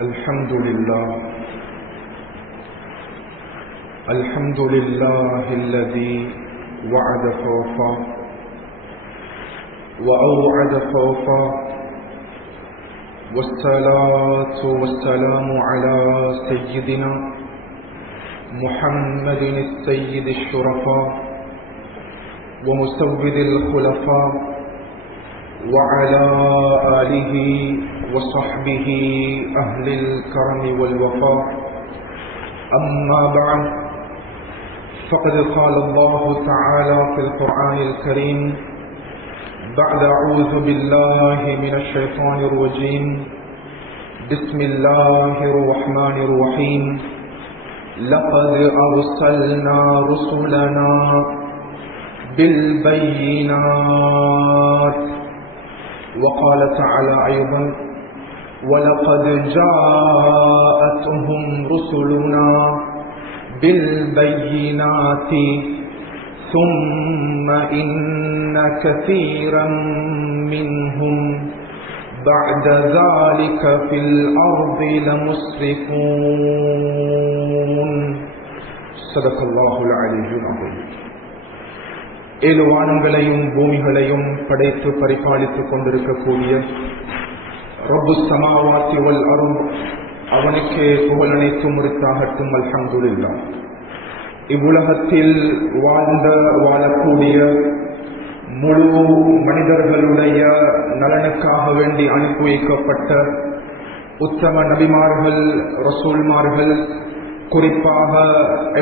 الحمد لله الذي وعد فوفى وأوعد فوفى، والصلاة والسلام على سيدنا محمد السيد الشرفاء ومسود الخلفاء وعلى آله وصحبه أهل الكرم والوفاء. أما بعد، فقد قال الله تعالى في القرآن الكريم بعد أعوذ بالله من الشيطان الرجيم بسم الله الرحمن الرحيم: لقد أرسلنا رسلنا بالبينات. وقال تعالى أيضا: ولقد جاءتهم رسلنا بالبينات ثم إن كثيرا منهم بعد ذلك في الأرض لمسرفون. صدق الله العلي العظيم. ஏழு வானங்களையும் பூமிகளையும் படைத்து பரிபாலித்துக் கொண்டிருக்கக்கூடிய ரப்பு ஸமாவாத்தி வல் அர்த், அவனுக்கே புகழ் அனைத்தும் உரித்தாகட்டும். அல்ஹம்துலில்லாஹ். இவ்வுலகத்தில் வாழக்கூடிய முழு மனிதர்களுடைய நலனுக்காக வேண்டி அனுப்பி வைக்கப்பட்ட உத்தம நபிமார்கள், ரசூல்மார்கள், குறிப்பாக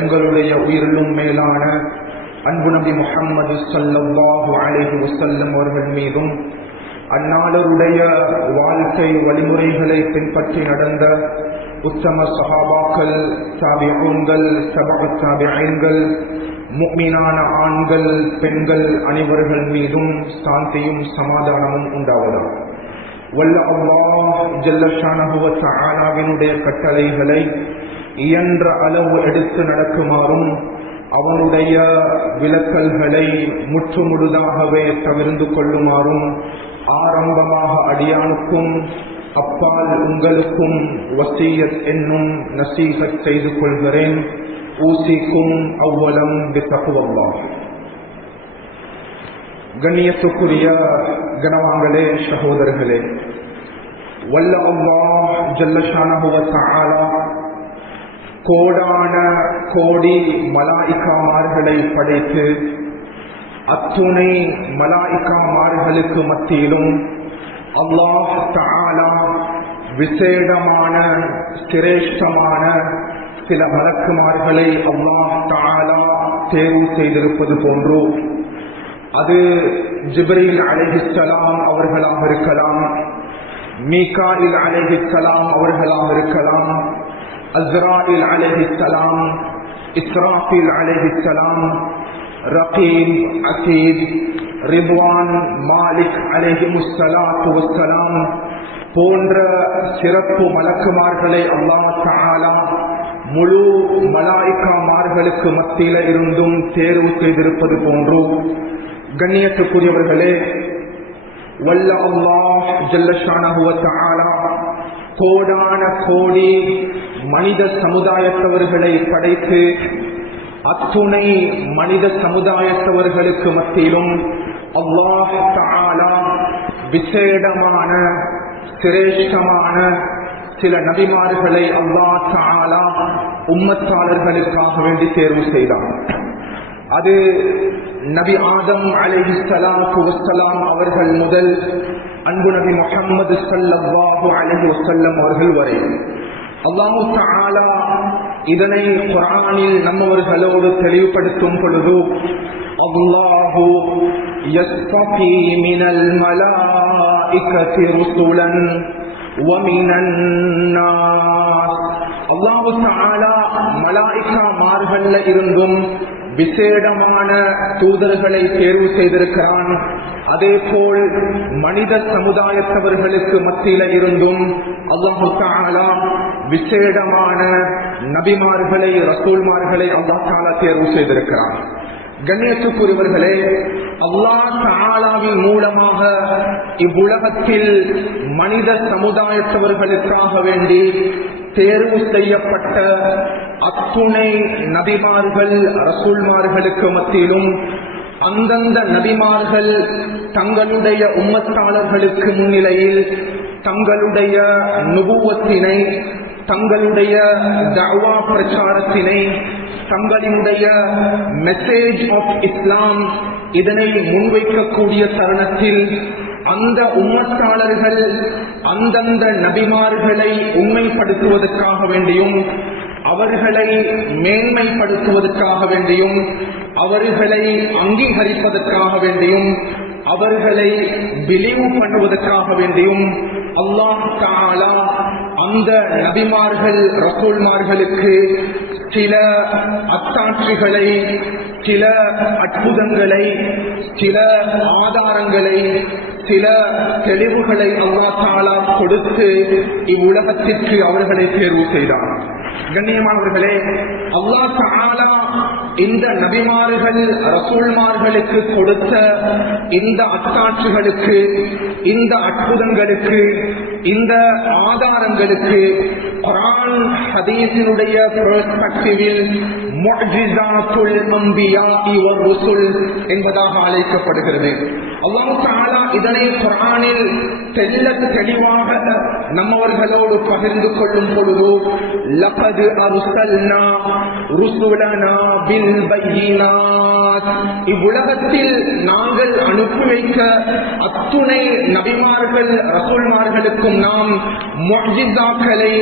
எங்களுடைய உயிரிலும் மேலான அன்பு நபி முஹம்மது ஸல்லல்லாஹு அலைஹி வஸல்லம் அவர்கள் மீதும், அந்நாளருடைய வாழ்க்கை வழிமுறைகளை பின்பற்றி நடந்த உத்தம சஹாபாக்கள், தாபிஊன்கள், தபஉ தாபிஈன்கள், முஃமினான ஆண்கள், பெண்கள் அனைவர்கள் மீதும் சாந்தியும் சமாதானமும் உண்டாவதாக. வல்ல அல்லாஹ் ஜல்ல ஷானஹு வ தஆலாவினுடைய கட்டளைகளை இயன்ற அளவு எடுத்து நடக்குமாறும், அவனுடைய விலக்கல்களை முற்றுமுழுதாகவே தவிர்ந்து கொள்ளுமாறும் ஆரம்பமாக அடியானுக்கும் அப்பால் உங்களுக்கும் வசியத் என்னும் நசீஹத் செய்து கொள்கிறேன். ஊசிக்கும் அவ்வலம் பித்தகுவல்லாஹ். கண்ணியத்துக்குரிய கனவான்களே, சகோதரர்களே, வல்ல அல்லாஹ் ஜல்ல ஷானஹு வ தஆலா கோடான கோடி மலாயிகாமார்களை படைத்து அத்துணை மலாயிகாமார்களுக்கு மத்தியிலும் அல்லாஹ் தஆலா விசேடமான சிரேஷ்டமான சில மலக்குமார்களை அல்லாஹ் தஆலா தேர்வு செய்திருப்பது போன்று, அது ஜிப்ரீல் அலைஹிஸ்ஸலாம் அவர்களாக இருக்கலாம், மீகாயில் அலைஹிஸ்ஸலாம் அவர்களாக இருக்கலாம், அஸ்ராயில் அலைஹிஸ்ஸலாம், இஸ்ராஃபீல் அலைஹிஸ்ஸலாம், ரகீப், அசீத், ரிதுவான், மாலிக் அலைஹிமுஸ்ஸலாத்து வஸ்ஸலாம் போன்ற சிறப்பு மலக்குமார்களை அல்லாஹ் தஆலா முழு மலாயிகாமார்களுக்கு மத்தியில இருந்தும் தேர்வு செய்திருப்பது போன்று, கண்ணியத்துக்குரியவர்களே, வல்ல அல்லாஹ் ஜல்ல ஷானஹு வ தஆலா கோடான கோடி மனித சமுதாயத்தவர்களை படைத்து அத்துணை மனித சமுதாயத்தவர்களுக்கு மத்தியிலும் அல்லாஹ் தஆலா விசேடமான சிரேஷ்டமான சில நபிமார்களை அல்லாஹ் தஆலா உம்மத்தாளர்களுக்காக வேண்டி தேர்வு செய்தார். அது நபி ஆதம் அலைஹிஸ்ஸலாத்து வஸ்ஸலாம் அவர்கள் முதல் அன்பு நபி முஹம்மது ஸல்லல்லாஹு அலைஹி வஸல்லம் அவர்கள் வரை அல்லாஹ் தஆலா இதனை குர்ஆனில் நம்மவர்களோடு தெளிவுபடுத்தும் பொழுது, அல்லாஹு யஸ்தஃபீ மினல் மலாயிகத்தி ருசுலன் வ மினன் நாஸ். அல்லாஹ் தஆலா மலாயிகாமார்கள்ல இருந்தும் விசேடமான தூதர்களை தேர்வு செய்திருக்கிறான். அதே போல் மனித சமுதாயத்தவர்களுக்கு மத்தியில இருந்தும் அல்லாஹ் தஆலா விசேடமான நபிமார்களை, ரசூல்மார்களை அல்லாஹ் தஆலா தேர்வு செய்திருக்கிறான். கண்ணியத்துக்குரியவர்களே, அல்லாஹ் தஆலாவின் மூலமாக இவ்வுலகத்தில் மனித சமுதாயத்தவர்களுக்காக வேண்டி தேர்வு செய்யப்பட்ட அத்துணை நபிமார்கள் ரசூல்மார்களுக்கு மத்தியிலும் அந்தந்த நபிமார்கள் தங்களுடைய உம்மத்தாளர்களுக்கு முன்னிலையில் தங்களுடைய நுபுவத்தினை, தங்களுடைய தஅவா பிரச்சாரத்தினை, தங்களுடைய மெசேஜ் ஆஃப் இஸ்லாம் இதனை முன்வைக்கக்கூடிய தருணத்தில் அந்த உம்மத்தாளர்கள் அந்தந்த நபிமார்களை உண்மைப்படுத்துவதற்காக வேண்டியும் அவர்களை மேன்மைப்படுத்துவதற்காக வேண்டியும் அவர்களை அங்கீகரிப்பதற்காக வேண்டியும் அவர்களை பிலீவ் பண்ணுவதற்காக வேண்டியும் அல்லாஹ் தஆலா அந்த நபிமார்கள் ரசூல்மார்களுக்கு சில அத்தாட்சிகளை, சில அற்புதங்களை, சில ஆதாரங்களை, சில தெளிவுகளை அல்லாஹ் தஆலா கொடுத்து இவ்வுலகத்திற்கு அவர்களை தேர்வு செய்தார். கண்ணியமானவர்களே, அல்லாஹ் தஆலா இந்த நபிமார்கள் ரசூல்மார்களுக்கு கொடுத்த இந்த அத்தாட்சிகளுக்கு, இந்த அற்புதங்களுக்கு, இந்த ஆதாரங்களுக்கு குர்ஆன் ஹதீஸினுடைய பெர்ஸ்பெக்டிவில் முஅ்ஜிஸாத்துல் அன்பியாஇ வர்ருசுல் என்பதாக அழைக்கப்படுகிறது. அல்லாஹ் தஆலா இதனை குர்ஆனில் தெளிவாக நம்மவர்களோடு பகிர்ந்து கொள்ளும் பொழுது லகத் அர்ஸல்னா ருசுலனா பில் பையினாத், இவ்வுலகத்தில் நாங்கள் அனுப்பி வைத்த அத்துணை நபிமார்கள் ரசூல்மார்களுக்கும் நாம் முஅ்ஜிஸாக்களை,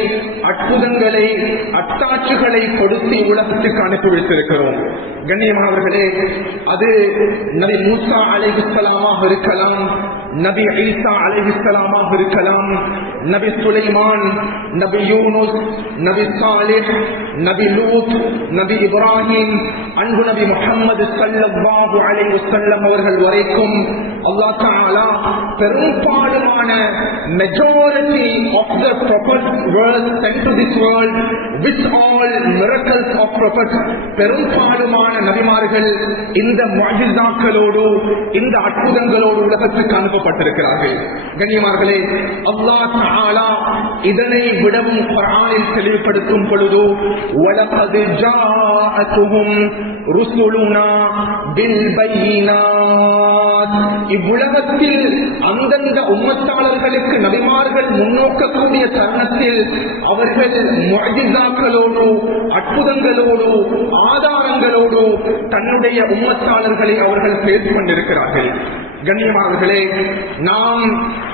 அற்புதங்களை, அத்தாட்சிகளை கொடுத்து உலகத்துக்கு அனுப்பி வைத்திருக்கிறோம். கண்ணியமானவர்களே, அது நபி மூசா அலைஹிஸ்ஸலாமாக இருக்கலாம், நபி ஈசா அலைஹிஸ்ஸலாமாக இருக்கலாம், நபி சுலைமான், நபி யூனுஸ், நபி சாலிஹ், நபி லூத், நபி இப்ராஹிம், அன்பு நபி முஹம்மது ஸல்லல்லாஹு அலைஹி வஸல்லம் அவர்கள் வரைக்கும் அல்லாஹ் தஆலா பெரும்பாலான majority of the prophets were sent to this world with all miracles of prophets. பெரும்பாலான நபிமார்கள் இந்த முஅ்ஜிஸாக்களோடு, இந்த அற்புதங்களோடு உலகத்துக்கு அனுப்பப்பட்டிருக்கிறார்கள். கண்ணியமானவர்களே, அல்லாஹ் தஆலா இதனை விடவும் குர்ஆனில் தெளிவுபடுத்தும் பொழுது வலகத் ஜாஅத்துஹும் ருசுலுனா பில் பையினாத், இவ்வுலகத்தில் அந்தந்த உம்மத்தாளர்களுக்கு நபிமார்கள் முன்னோக்கக்கூடிய தருணத்தில் அவர்கள் முஅ்ஜிஸாக்களோடு, அற்புதங்களோடு, ஆதாரங்களோடு தன்னுடைய உம்மத்தாளர்களை அவர்கள் பேசிக் கொண்டிருக்கிறார்கள். கண்ணியமானவர்களே, நாம்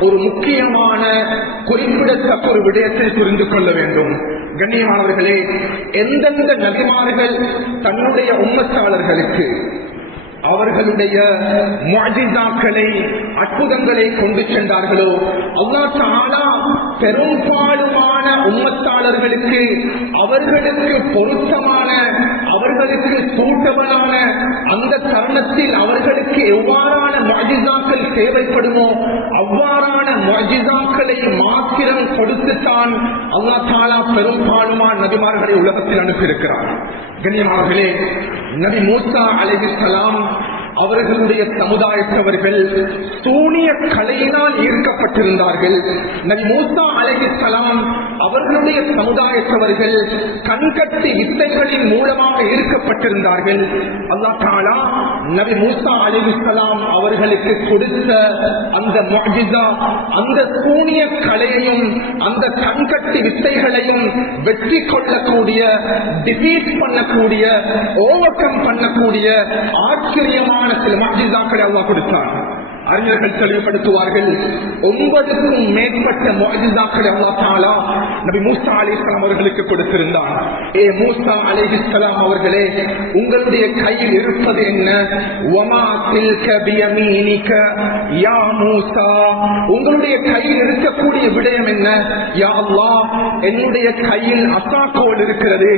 ஒரு முக்கியமான குறிப்பிடத்தக்க ஒரு விடயத்தை புரிந்து கொள்ள வேண்டும். கண்ணியமானவர்களே, எந்தெந்த நபிமார்கள் தன்னுடைய உம்மத்தாளர்களுக்கு அவர்களுடைய முஅ்ஜிஸாக்களை, அற்புதங்களை கொண்டு சென்றார்களோ அல்லாஹ் தஆலா பெரும்பாலான உம்மத்தாளர்களுக்கு அவர்களுக்கு பொருத்தமான, அவர்களுக்கு சூட்டபலான அந்த தருணத்தில் அவர்களுக்கு எவ்வாறான முஅ்ஜிஸாக்கள் தேவைப்படுமோ அவ்வாறான முஅ்ஜிஸாக்களை மாத்திரம் கொடுத்துத்தான் அல்லாஹ் தஆலா பெரும்பாலான நபிமார்களை உலகத்தில் அனுப்பியிருக்கிறார். கண்ணியமானவர்களே, நபி மூசா அலைஹிஸ்ஸலாம் அவர்களுடைய சமுதாயத்தவர்கள் சூனிய கலையினால் ஈர்க்கப்பட்டிருந்தார்கள். நபி மூசா அலைஹிஸ்ஸலாம் அவர்களுடைய சமுதாயத்தவர்கள் கண்கட்டி வித்தைகளின் மூலமாக ஈர்க்கப்பட்டிருந்தார்கள். அல்லாஹ் தஆலா நபி மூசா அலைஹிஸ்ஸலாம் அவர்களுக்கு கொடுத்த அந்த முஅ்ஜிஸா, அந்த சூனிய கலையையும் அந்த கண்கட்டி வித்தைகளையும் வெற்றி கொள்ளக்கூடிய, டிஃபீட் பண்ணக்கூடிய, ஓவர் கம் பண்ணக்கூடிய ஆச்சரியமான சில முஅ்ஜிஸாக்களை அல்லாஹ் கொடுத்தார். அறிஞர்கள் தெளிவுபடுத்துவார்கள், 9க்கும் மேற்பட்ட முஅ்ஜிஸாக்களை அல்லாஹ் தஆலா நபி மூசா அலைஹிஸ்ஸலாம் அவர்களுக்கு கொடுத்திருந்தார். ஏ மூசா அலைஹிஸ்ஸலாம் அவர்களே, உங்களுடைய கையில் இருப்பது என்ன? வமா தில்க பியமீனிக யா மூசா, உங்களுடைய கையில் இருக்கக்கூடிய விடயம் என்ன? யா அல்லாஹ், என்னுடைய கையில் அசாக்கோல் இருக்கிறது,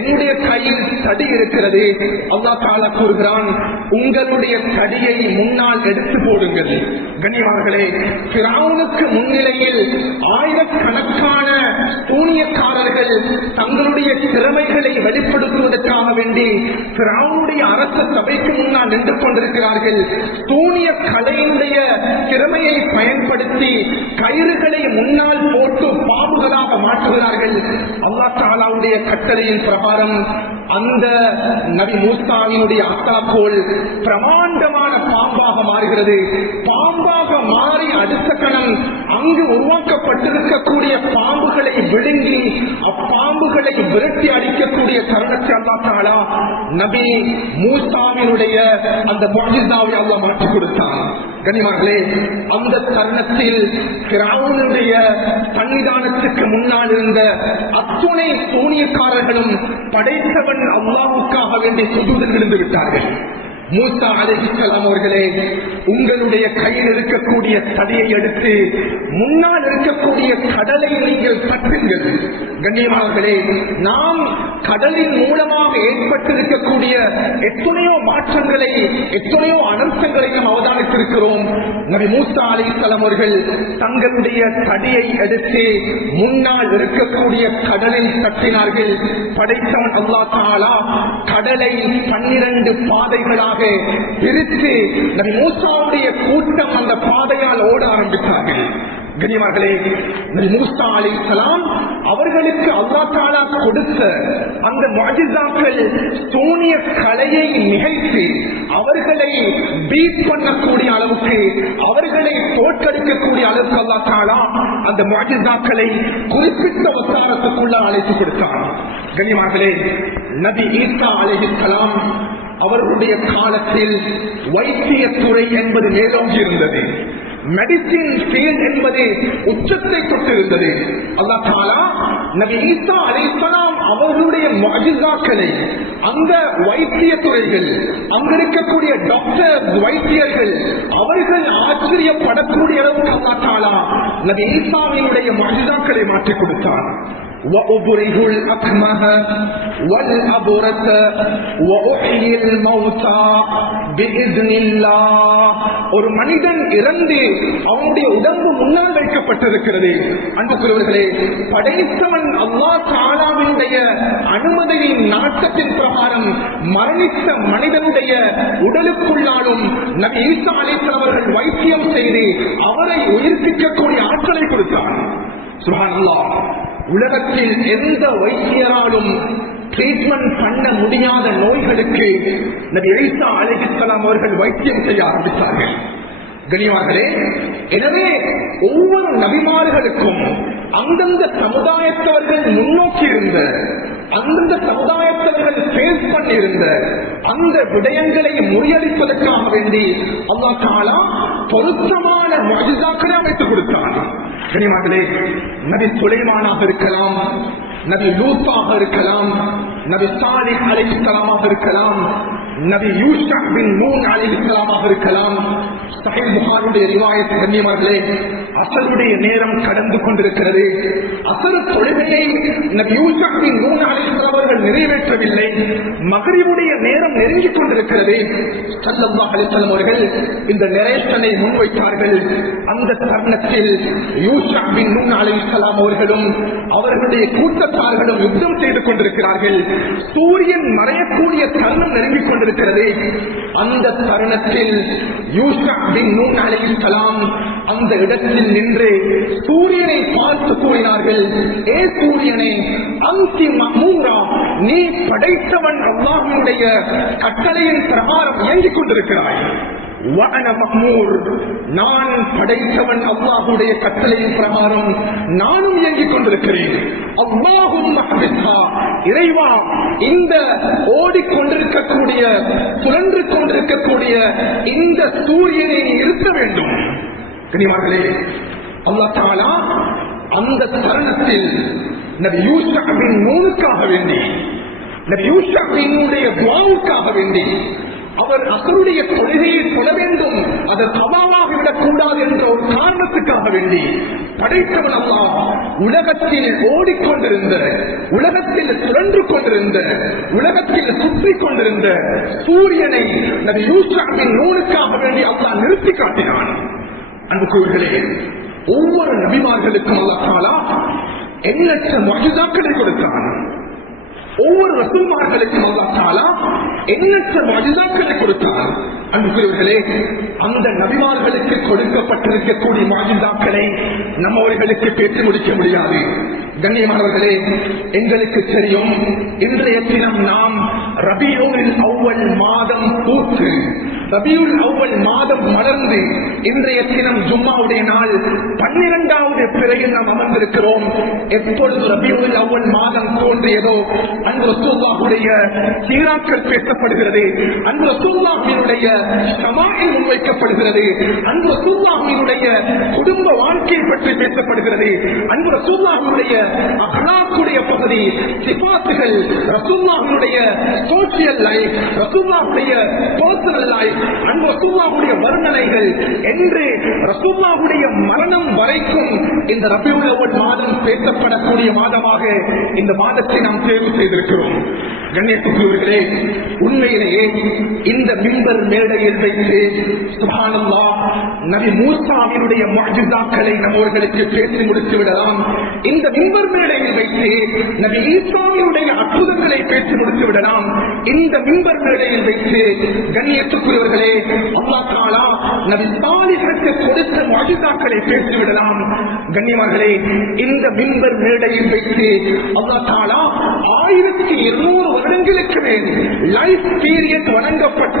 என்னுடைய கையில் தடி இருக்கிறது. அல்லாஹ் தஆலா கூறுகிறான், உங்களுடைய தடியை முன்னால் எடுத்து போடு. கண்ணியமானவர்களே, ஃபிரௌனுக்கு முன்னிலையில் ஆயிரக்கணக்கான சூனியக்காரர்கள் அவர்கள் தங்களுடைய திறமைகளை வெளிப்படுத்துவதற்காக வேண்டி பிராவுடைய அரச சபைக்கு முன்னால் நின்று கொண்டிருக்கிறார்கள். சூனிய கலையினுடைய திறமையை பயன்படுத்தி கயிறுகளை முன்னால் போட்டு பாம்புகளாக மாற்றுகிறார்கள். அல்லாஹ் தஆலாவுடைய கட்டளையின் பிரகாரம் அந்த நபி மூசாவினுடைய அத்தாக்கோல் பிரமாண்டமான பாம்பாக மாறுகிறது. பாம்பாக மாறி அடுத்த கணம் அங்கு உருவாக்கப்பட்டிருக்கக்கூடிய பாம்புகளை விழுங்கி அப்பாம்புகளை விரட்டி அடிக்கக்கூடிய தருணத்தை அல்லாஹ் தஆலா நபி மூசாவினுடைய அந்த முஅஜிஸாவை அல்லாஹ் மாற்றிக் கொடுத்தார். கனிமார்களே, அந்த தருணத்தில் ஃபிரௌனுடைய சன்னிதானத்துக்கு முன்னால் இருந்த அத்துணை சூனியக்காரர்களும் படைத்தவன் அல்லாஹ்வுக்காக வேண்டிய சுஜூதில் விழுந்து விட்டார்கள். மூசா அலைஹிஸ்ஸலாம் அவர்களே, உங்களுடைய கையில் இருக்கக்கூடிய தடியை எடுத்து முன்னால் இருக்கக்கூடிய கடலை நீங்கள் பற்றுங்கள். கண்ணியமானவர்களே, நாம் கடலின் மூலமாக ஏற்பட்டிருக்கக்கூடிய எத்தனையோ மாற்றங்களை எத்தனையோ அனர்த்தங்களை நாம் அவதானித்திருக்கிறோம். நபி மூசா அலைஹிஸ்ஸலாம் அவர்கள் தங்களுடைய தடியை எடுத்து முன்னால் இருக்கக்கூடிய கடலில் தட்டினார்கள். படைத்தவன் அல்லாஹ் தஆலா கடலை 12 பாதைகளாக பிரித்து நபி மூசாவுடைய கூட்டம் அந்த பாதையால் ஓட ஆரம்பித்தார்கள். கண்ணியமார்களே, நபி மூசா அலைஹிஸ்ஸலாம் அவர்களுக்கு அல்லாஹ் தஆலா கொடுத்த அந்த முஅஜிஸாக்கள் சூனிய கலையை நிகழ்த்தி அவர்களை பீட் பண்ணக்கூடிய அளவுக்கு, அவர்களை தோற்கடிக்கக்கூடிய அளவுக்கு அல்லாஹ் தஆலா அந்த முஅஜிஸாக்களை குறிப்பிட்ட வட்டாரத்துக்குள்ள அழைத்து கொடுத்தார். கண்ணியமார்களே, நபி ஈசா அலைஹிஸ்ஸலாம் அவர்களுடைய காலத்தில் வைத்தியத்துறை என்பது மேலோங்கி இருந்தது. மெடிசின் ஃபீல்ட் என்பது உச்சத்தை தொட்டிருந்தது. அல்லாஹ் தஆலா நபி ஈசா அலைஹிஸ்ஸலாம் அவர்களுடைய முஅஜிஸாக்களை அந்த வைத்திய துறைகள், அங்க இருக்கக்கூடிய டாக்டர் வைத்தியர்கள் அவர்கள் ஆச்சரியப்படக்கூடிய அளவுக்கு அல்லாஹ் தஆலா நபி ஈசாவினுடைய முஅஜிஸாக்களை மாற்றிக் கொடுத்தார். وَأُبْرِئُ الْأَكْمَهَ وَالْأَبْرَصَ وَأُحْيِي الْمَوْتَى بِإِذْنِ اللَّهِ. ஒரு மனிதன் இறந்து அவனுடைய உடம்பு முன்னால் வைக்கப்பட்டிருக்கிறது. அன்புக்குரியவர்களே, படைத்தவன் அல்லாஹ் தஆலாவினுடைய அனுமதியின் நாட்டத்தின் பிரகாரம் மரணித்த மனிதனுடைய உடலுக்குள்ளாலும் நபி ஈசா அலைஹிஸ்ஸலாம் அவர்கள் வைத்தியம் செய்து அவரை உயிர்ப்பிக்கக்கூடிய ஆற்றலை கொடுத்தார். சுப்ஹானல்லாஹ். உலகத்தில் எந்த வைத்தியராலும் ட்ரீட்மெண்ட் பண்ண முடியாத நோய்களுக்கு நபி ஈசா அலைஹிஸ்ஸலாம் அவர்கள் வைத்தியம் செய்ய ஆரம்பித்தார்கள். கண்ணியமானவர்களே, எனவே ஒவ்வொரு நபிமார்களுக்கும் அந்தந்த சமுதாயத்தவர்கள் முன்னோக்கி இருந்த, அந்தந்த சமுதாயத்தவர்கள் பேஸ் பண்ணியிருந்த அந்த விடயங்களை முறியடிப்பதற்காக வேண்டி அல்லாஹ் தஆலா பொருத்தமான முஅஜிஸாக்களை அமைத்துக் கொடுத்தார். கண்ணியமானவர்களே, நபி சுலைமானாக இருக்கலாம், நபி லூத்தாக இருக்கலாம், நபி சாலிஹ் அலைஹிஸ்ஸலாமாக இருக்கலாம், நபி யூஷா பின் நூன் அலைஹிஸ்ஸலாமாக இருக்கலாம். சஹீஹ் புகாரியுடைய ரிவாயத் கண்ணியமானவர்களே, அஸருடைய நேரம் கடந்து கொண்டிருக்கிறது. அஸர் தொழுகையை நபி யூஷா பின் நூன் அலைஹிஸ்ஸலாம் அவர்கள் நிறைவேற்றவில்லை. மக்ரிபுடைய நேரம் நெருங்கிக் கொண்டிருக்கிறது. ஸல்லல்லாஹு அலைஹி வஸல்லம் அவர்கள் இந்த நரேஷனை முன்வைத்தார்கள். அந்த தருணத்தில் யூஷா பின் நூன் அலைஹிஸ்ஸலாம் அவர்களும் அவர்களுடைய கூட்டத்தார்களும் யுத்தம் செய்து கொண்டிருக்கிறார்கள். சூரியன் மறையக்கூடிய தருணம் நெருங்கிக் கொண்டிருக்கிறது. அந்த தருணத்தில் யூஷா பின் நூன் அலைஹிஸ்ஸலாம் அந்த இடத்தில் நின்று சூரியனை பார்த்து கூறினார்கள், ஏ சூரியனே, அன்தி மஅமூரா, நீ படைத்தவன் அல்லாஹ்வுடைய கட்டளையின் பிரகாரம் இயங்கிக் கொண்டிருக்கிறாய். வஅன மஅமூர், நான் படைத்தவன் அல்லாஹ்வுடைய கட்டளையின் பிரகாரம் நானும் இயங்கிக் கொண்டிருக்கிறேன். அல்லாஹும்ம ஹபிஸ்ஹா, இறைவா, இந்த ஓடிக்கொண்டிருக்கக்கூடிய சுழன்று கொண்டிருக்கக்கூடிய இந்த சூரியனை இருக்க வேண்டும். கண்ணியமானவர்களே, அல்லாஹ் தஆலா அந்த தருணத்தில் நபி யூஷா பின் நூனுக்காக வேண்டி, நபி யூஷா பின்னுடைய துஆவுக்காக வேண்டி, அவர் அஸருடைய தொழுகையை சொல்ல வேண்டும், அது தவாவாக விடக்கூடாது என்ற ஒரு காரணத்துக்காக வேண்டி படைத்தவன் அல்லாஹ் உலகத்தில் ஓடிக்கொண்டிருந்த, உலகத்தில் சுழன்று கொண்டிருந்த, உலகத்தில் சுற்றிக் கொண்டிருந்த சூரியனை நபி யூஷா பின் நூனுக்காக வேண்டி அல்லாஹ் நிறுத்தி காட்டினான். அன்புக்குரியவர்களே, ஒவ்வொரு நபிமார்களுக்கும் அல்லாஹ் தஆலா எண்ணற்ற முஅஜிசாக்களை கொடுத்தான். ஒவ்வொரு ரசூல்மார்களுக்கும் அல்லாஹ் தஆலா எண்ணற்ற முஅஜிசாக்களை கொடுத்தார். அன்புக்குரியவர்களே, அந்த நபிமார்களுக்கு கொடுக்கப்பட்டிருக்கக்கூடிய முஅஜிசாக்களை நம்மவர்களுக்கு பேசி முடிக்க முடியாது. கண்ணியமானவர்களே, எங்களுக்கு தெரியும், இன்றைய தினம் நாம் ரபியுல் அவ்வல் மாதம் பூத்து, ரபியுல் அவ்வல் மாதம் மலர்ந்து, இன்றைய தினம் ஜும்மாவுடைய நாள் 12வது பிறையில் நாம் அமர்ந்திருக்கிறோம். எப்பொழுது ரபியுல் அவ்வல் மாதம் தோன்றியதோ அன்பு ரசூலுல்லாஹுடைய சீராக்கள் பேசப்படுகிறது, அன்பு ரசூலுல்லாஹுடைய ஷமாயில் முன்வைக்கப்படுகிறது, அன்பு ரசூலுல்லாஹுடைய குடும்ப வாழ்க்கை பற்றி பேசப்படுகிறது, அன்பு ரசூலுல்லாஹுடைய அஹ்லாக்குடைய பகுதி, சிஃபாத்துகள், ரசூலுல்லாஹுடைய சோஷியல் லைஃப், ரசூலுல்லாஹுடைய பர்சனல் லைஃப், அன்பு ரசூலுல்லாஹுடைய வர்ணனைகள் என்று ரசூலுல்லாஹுடைய மரணம் வரைக்கும் இந்த ரபியுல் அவ்வல் மாதம் பேசப்படக்கூடிய மாதமாக இந்த மாதத்தை நாம் தேர்வு செய்திருக்கிறோம். கண்ணியத்துக்குரியவர்களே, உண்மையிலேயே இந்த மிம்பர் மேடையில் வைத்து சுப்ஹானல்லாஹ் நபி மூசாவினுடைய முஅஜிசாக்களை நம்மவர்களுக்கு பேசி முடித்து விடலாம். இந்த மிம்பர் மேடையில் வைத்து நபி ஈசாவினுடைய அற்புதங்களை பேசி முடித்து விடலாம். இந்த மிம்பர் மேடையில் வைத்து கண்ணியத்துக்குரியவர்களே, அல்லாஹ் தஆலா நபி சாலிஹுக்கு கொடுத்த முஅஜிசாக்களை பேசிவிடலாம். கண்ணியமானவர்களே, இந்த மிம்பர் மேடையில் வைத்து அல்லாஹ் தஆலா 1200 வருடங்களுக்கு மேல் லைஃப் பீரியட் வழங்கப்பட்ட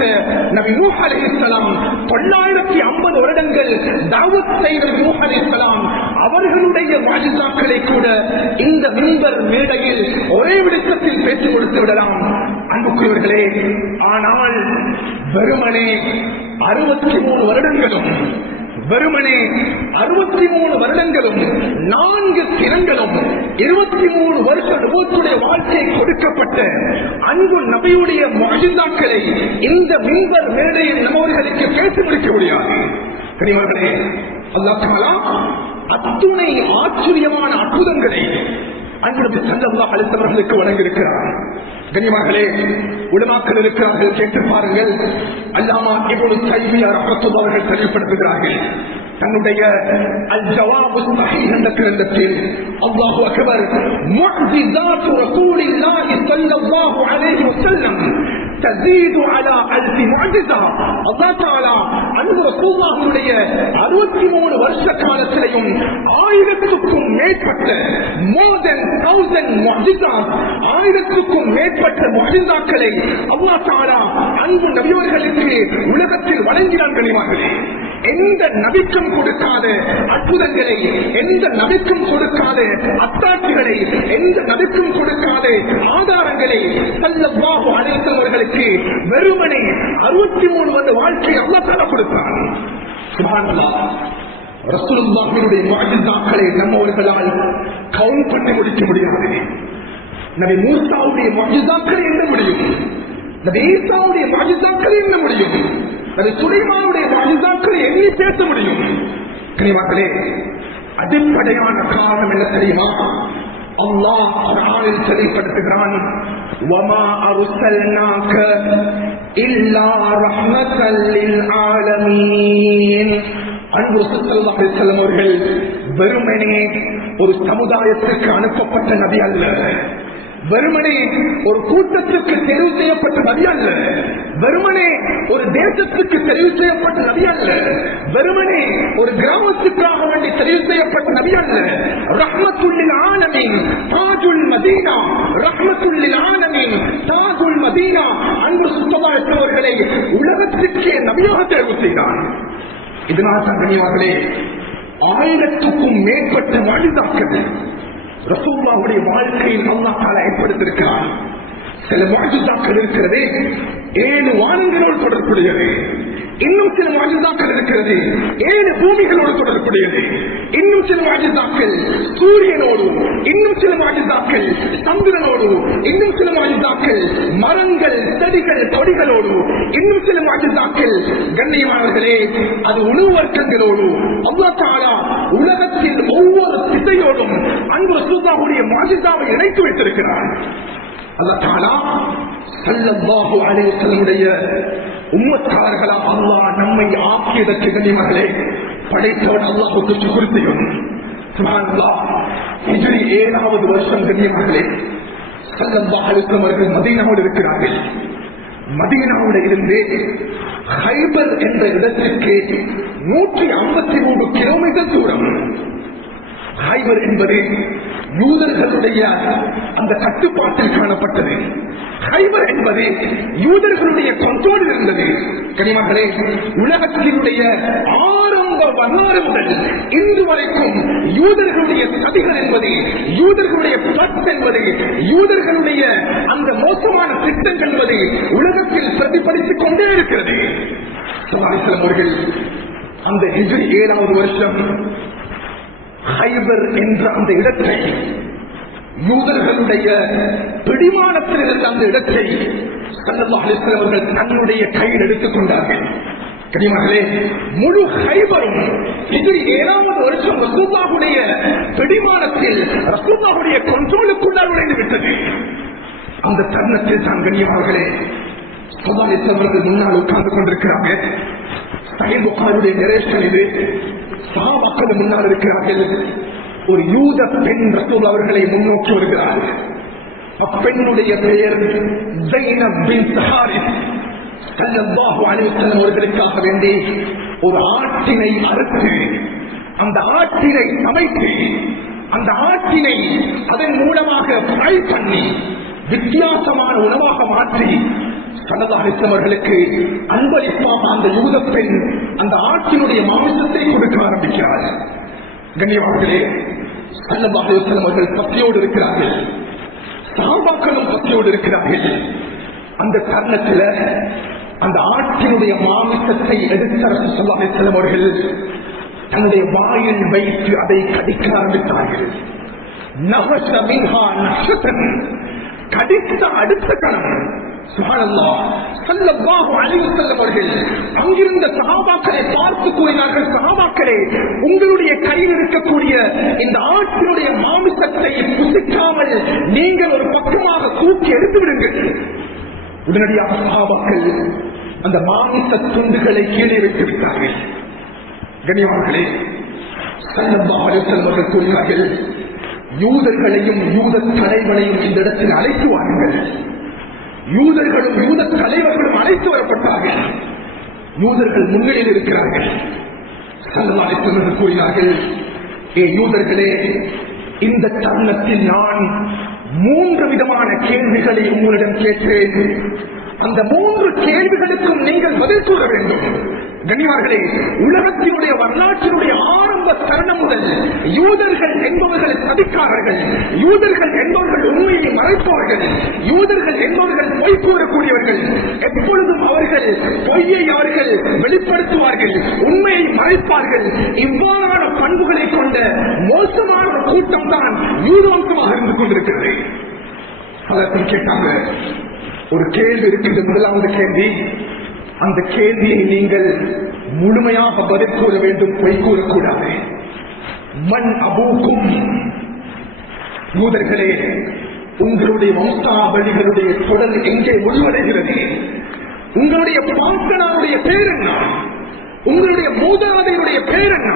நபி நூஹ் அலைஹிஸ்ஸலாம் 950 வருடங்கள் தாவத் செய்த நூஹ் அலைஹிஸ்ஸலாம் அவர்களுடைய முஅஜிசாக்களை கூட இந்த மிம்பர் மேடையில் ஒரே விடத்தில் பேசி கொடுத்து விடலாம். அன்புக்குரியவர்களே, ஆனால் வெறுமனே 63 வருடங்களும், வெறுமனே 63 வருடங்களும் 4 தினங்களும் 23 வருஷ நபுவத்துடைய வாழ்க்கை கொடுக்கப்பட்ட அன்பு நபியுடைய முஅஜிசாக்களை இந்த மிம்பர் மேடையில் நம்மவர்களுக்கு பேசி முடிக்க முடியாது. கனிமர்களே, அல்லாஹ் தஆலா அத்துணை ஆச்சரியமான அற்புதங்களை அன்பு ஸல்லல்லாஹு அலைஹி வஸல்லம் வழங்கியிருக்கிறார். கனிமர்களே, உலமாக்கள் இருக்கிறார்கள், கேட்டு பாருங்கள். அல்லாமா இப்னு தைமியா ரஹ்மத்துல்லாஹி அவர்கள் தெளிவுபடுத்துகிறார்கள் தன்னுடைய அல் ஜவாபு ஸஹீஹ் என்ற கிரந்தத்தில், அல்லாஹு அக்பர், முஅஜிசாத்து ரசூலில்லாஹி ஸல்லல்லாஹு அலைஹி வஸல்லம் تزيد على 1000 معجزة. அல்லாஹ் தஆலா அன்பு ரசூலுல்லாஹுடைய 63 வருஷ காலத்திலேயும் 1000க்கும் மேற்பட்ட more than 1000 முஅஜிசாத், 1000க்கும் மேற்பட்ட முஅஜிசாக்களை அல்லாஹ் தஆலா அன்பு நபியவர்களுக்கு உலகத்தில் வழங்கினான். கனிமார்களே, எந்த நபிக்கும் கொடுக்காத அற்புதங்களை, எந்த நபிக்கும் கொடுக்காத அத்தாட்சிகளை, எந்த நபிக்கும் கொடுக்காத ஆதாரங்களை ஸல்லல்லாஹு அலைஹி வஸல்லம் அவர்களுக்கு வெறுமனே 63 வருட வாழ்க்கை அல்லாஹ் தஆலா கொடுத்தார். சுப்ஹானல்லாஹ், ரசூலுல்லாஹ்வுடைய முஅஜிசாக்களை நம்மவர்களால் கவுண்ட் பண்ணி முடிக்க முடியாது. நபி மூசாவுடைய முஅஜிசாக்களை எண்ண முடியும், நபி ஈசாவுடைய முஅஜிசாக்களை எண்ண முடியும், நபி சுலைமானுடைய முஅஜிசாக்களை எண்ணி பேச முடியும். கனிமக்களே, அடிப்படையான காரணம் என்ன தெரியுமா? அல்லாஹ் குர்ஆனில் தெளிவுபடுத்துகிறான், வமா அர்ஸல்னாக இல்லா ரஹ்மத்தல் லில் ஆலமீன். அன்பு ஸல்லல்லாஹு அலைஹி வஸல்லம் அவர்கள் வெறுமனே ஒரு சமுதாயத்திற்கு அனுப்பப்பட்ட நபி அல்ல, வெறுமனே ஒரு கூட்டத்திற்கு தெரிவு செய்யப்பட்ட நபி அல்ல, வெறுமனே ஒரு தேசத்துக்கு தெரிவு செய்யப்பட்ட நபி அல்ல, வெறுமனே ஒரு கிராமத்துக்காக வேண்டி தெரிவு செய்யப்பட்ட நபி அல்ல. ரஹ்மத்துல் லில் ஆலமீன் தாஜுல் மதீனா, ரஹ்மத்துல் லில் ஆலமீன் தாஜுல் மதீனா. அன்பு சுத்தமானவர்களை உலகத்திற்கே நபியாக தேர்வு செய்தார். இதனால் தான் கண்ணியமானவர்களே, 1000க்கும் மேற்பட்ட முஅஜிசாக்கள் ரசூலுல்லாஹுடைய வாழ்க்கையில் அல்லாஹ் தஆலா ஏற்படுத்தியிருக்கிறார். சில முஅஜிசாக்கள் இருக்கிறது 7 வானங்களோடு தொடர்புடையது, இன்னும் சில முஅஜிசாக்கள் இருக்கிறது 7 பூமிகளோடு தொடர்புடையது, இன்னும் சில முஅஜிசாக்கள் சூரியனோடு, இன்னும் சில முஅஜிசாக்கள் சந்திரனோடு, இன்னும் சில முஅஜிசாக்கள் மரங்கள், செடிகள், கொடிகளோடு, இன்னும் சில முஅஜிசாக்கள் கண்ணியமானவர்களே அது உணவு வர்க்கங்களோடு. அல்லாஹ் தஆலா உலகத்தில் ஒவ்வொரு திசையோடும் அன்பு ரசூலுல்லாஹுடைய முஅஜிசாவை இணைத்து வைத்திருக்கிறார். அல்லாஹ் தஆலா ஸல்லல்லாஹு அலைஹி வஸல்லமுடைய உம்மத்தார்களா அல்லாஹ் நம்மை ஆக்கியதற்கு கண்ணியமானவர்களே படைத்தவன் அல்லாஹ்வுக்கு சுக்ர் செய்யும். சுப்ஹானல்லாஹ், ஹிஜ்ரி 7வது வருஷம் கண்ணியமானவர்களே ஸல்லல்லாஹு அலைஹி வஸல்லம் அவர்கள் மதீனாவோடு இருக்கிறார்கள். மதீனாவோடு இருந்து ஹைபர் என்ற இடத்திற்கு 153 கிலோமீட்டர் தூரம். ஹைபர் என்பது யூதர்களுடைய அந்த கட்டுப்பாட்டில் காணப்பட்டது. ஹைபர் என்பது யூதர்களுடைய கண்ட்ரோலில் இருந்தது. கனிமகளே, உலகத்தினுடைய ஆரம்ப வரலாறு முதல் இன்று வரைக்கும் யூதர்களுடைய சதிகள் என்பது, யூதர்களுடைய பிளட் என்பது, யூதர்களுடைய அந்த மோசமான திட்டங்கள் என்பது உலகத்தில் பிரதிபலித்துக் கொண்டே இருக்கிறது. அவர்கள் அந்த ஹிஜ்ரி 7வது வருஷம் ஹைபர் என்ற அந்த இடத்தை, யூதர்களுடைய பிடிமானத்தில் இருந்த அந்த இடத்தை ஸல்லல்லாஹு அலைஹி வஸல்லம் அவர்கள் தன்னுடைய கையில் எடுத்துக் கொண்டார்கள். கனிமகளே, முழு ஹைபரும் ஹிஜ்ரி 7வது வருஷம் ரசூலுல்லாஹுடைய பிடிமானத்தில், ரசூலுல்லாஹுடைய கண்ட்ரோலுக்குள்ளாக நுழைந்து விட்டது. அந்த தருணத்தில் தான் கண்ணியமானவர்களே ஸல்லல்லாஹு அலைஹி வஸல்லம் அவர்கள் முன்னால் உட்கார்ந்து கொண்டிருக்கிறாங்க. சஹீஹ் புகாரியுடைய நரேஷன் இது. சஹாபாக்கள் முன்னால் இருக்கிறார்கள். ஒரு யூத பெண் ரசூல் அவர்களை முன்னோக்கி வருகிறார்கள். அப்பெண்ணுடைய பெயர் ஸைனப் பின்த் ஹாரிஸ். ஸல்லல்லாஹு அலைஹி வஸல்லம் அவர்களுக்காக வேண்டி ஒரு ஆட்டினை அறுத்து, அந்த ஆட்டினை சமைத்து, அந்த ஆட்டினை அதன் மூலமாக ஃப்ரை பண்ணி வித்தியாசமான உணவாக மாற்றி ஸல்லல்லாஹு அலைஹி வஸல்லம் அவர்களுக்கு அன்பளிப்பாக அந்த யூத பெண் அந்த ஆட்டினுடைய மாமிசத்தை கொடுக்க ஆரம்பிக்கிறார். கண்ணியவான்களே, ஸல்லல்லாஹு அலைஹி வஸல்லம் அவர்கள் பசியோடு இருக்கிறார்கள். சஹாபாக்களும் பசியோடு இருக்கிறார்கள். அந்த தருணத்தில் அந்த ஆட்டினுடைய மாமிசத்தை எடுத்த ஸல்லல்லாஹு அலைஹி வஸல்லம் அவர்கள் தன்னுடைய வாயில் வைத்து அதை கடிக்க ஆரம்பித்தார்கள். நஹஷ மின்ஹா நஹ்ஷதன், கடித்த அடுத்த கணம் சுப்ஹானல்லாஹ் ஸல்லல்லாஹு அலைஹி வஸல்லம் அவர்கள் அங்கிருந்த சஹாபாக்களை பார்த்து கூறினார்கள், சஹாபாக்களே, உங்களுடைய கையில் இருக்கக்கூடிய இந்த ஆட்டினுடைய மாமிசத்தை புசிக்காமல் நீங்கள் ஒரு பக்கமாக தூக்கி எடுத்து விடுங்கள். உடனடியாக சஹாபாக்கள் அந்த மாமிச துண்டுகளை கீழே வைத்து விட்டார்கள். கண்ணியவான்களே, ஸல்லல்லாஹு அலைஹி வஸல்லம் அவர்கள் கூறினார்கள், யூதர்களையும் யூத தலைவனையும் இந்த இடத்தில் அழைத்து வாருங்கள். யூதர்களும் யூத தலைவர்களும் அழைத்து வரப்பட்டார்கள். யூதர்கள் முன்னிலையில் இருக்கிறார்கள். ஸல்லல்லாஹு அலைஹி வஸல்லம் கூறினார்கள், ஏ யூதர்களே, இந்த தருணத்தில் நான் 3 விதமான கேள்விகளை உங்களிடம் கேட்கிறேன். அந்த 3 கேள்விகளுக்கும் நீங்கள் பதில் கூற வேண்டும். கண்ணியவான்களே, உலகத்தினுடைய வரலாற்றினுடைய ஆரம்ப தருணம் முதல் யூதர்கள் என்பவர்கள் சதிக்காரர்கள், யூதர்கள் என்பவர்கள் உண்மையை மறைப்பவர்கள், யூதர்கள் என்பவர்கள் பொய் கூறக்கூடியவர்கள். எப்பொழுதும் அவர்கள் பொய்யை அவர்கள் வெளிப்படுத்துவார்கள், உண்மையை மறைப்பார்கள். இவ்வாறான பண்புகளை கொண்ட மோசமான ஒரு கூட்டம் தான் யூதவம்சமாக இருந்து கொண்டிருக்கிறது. அதற்கும் கேட்டாங்க, ஒரு கேள்வி இருக்குது. முதலாவது கேள்வி, அந்த கேள்வியை நீங்கள் முழுமையாக பதில் கூற வேண்டும், பொய் கூறக்கூடாது. மன் அபூக்கும், யூதர்களே, உங்களுடைய வம்சாவளிகளுடைய தொடர் எங்கே முடிவடைகிறது? உங்களுடைய பாட்டனாருடைய பேர் என்ன? உங்களுடைய மூதாதையுடைய பேர் என்ன?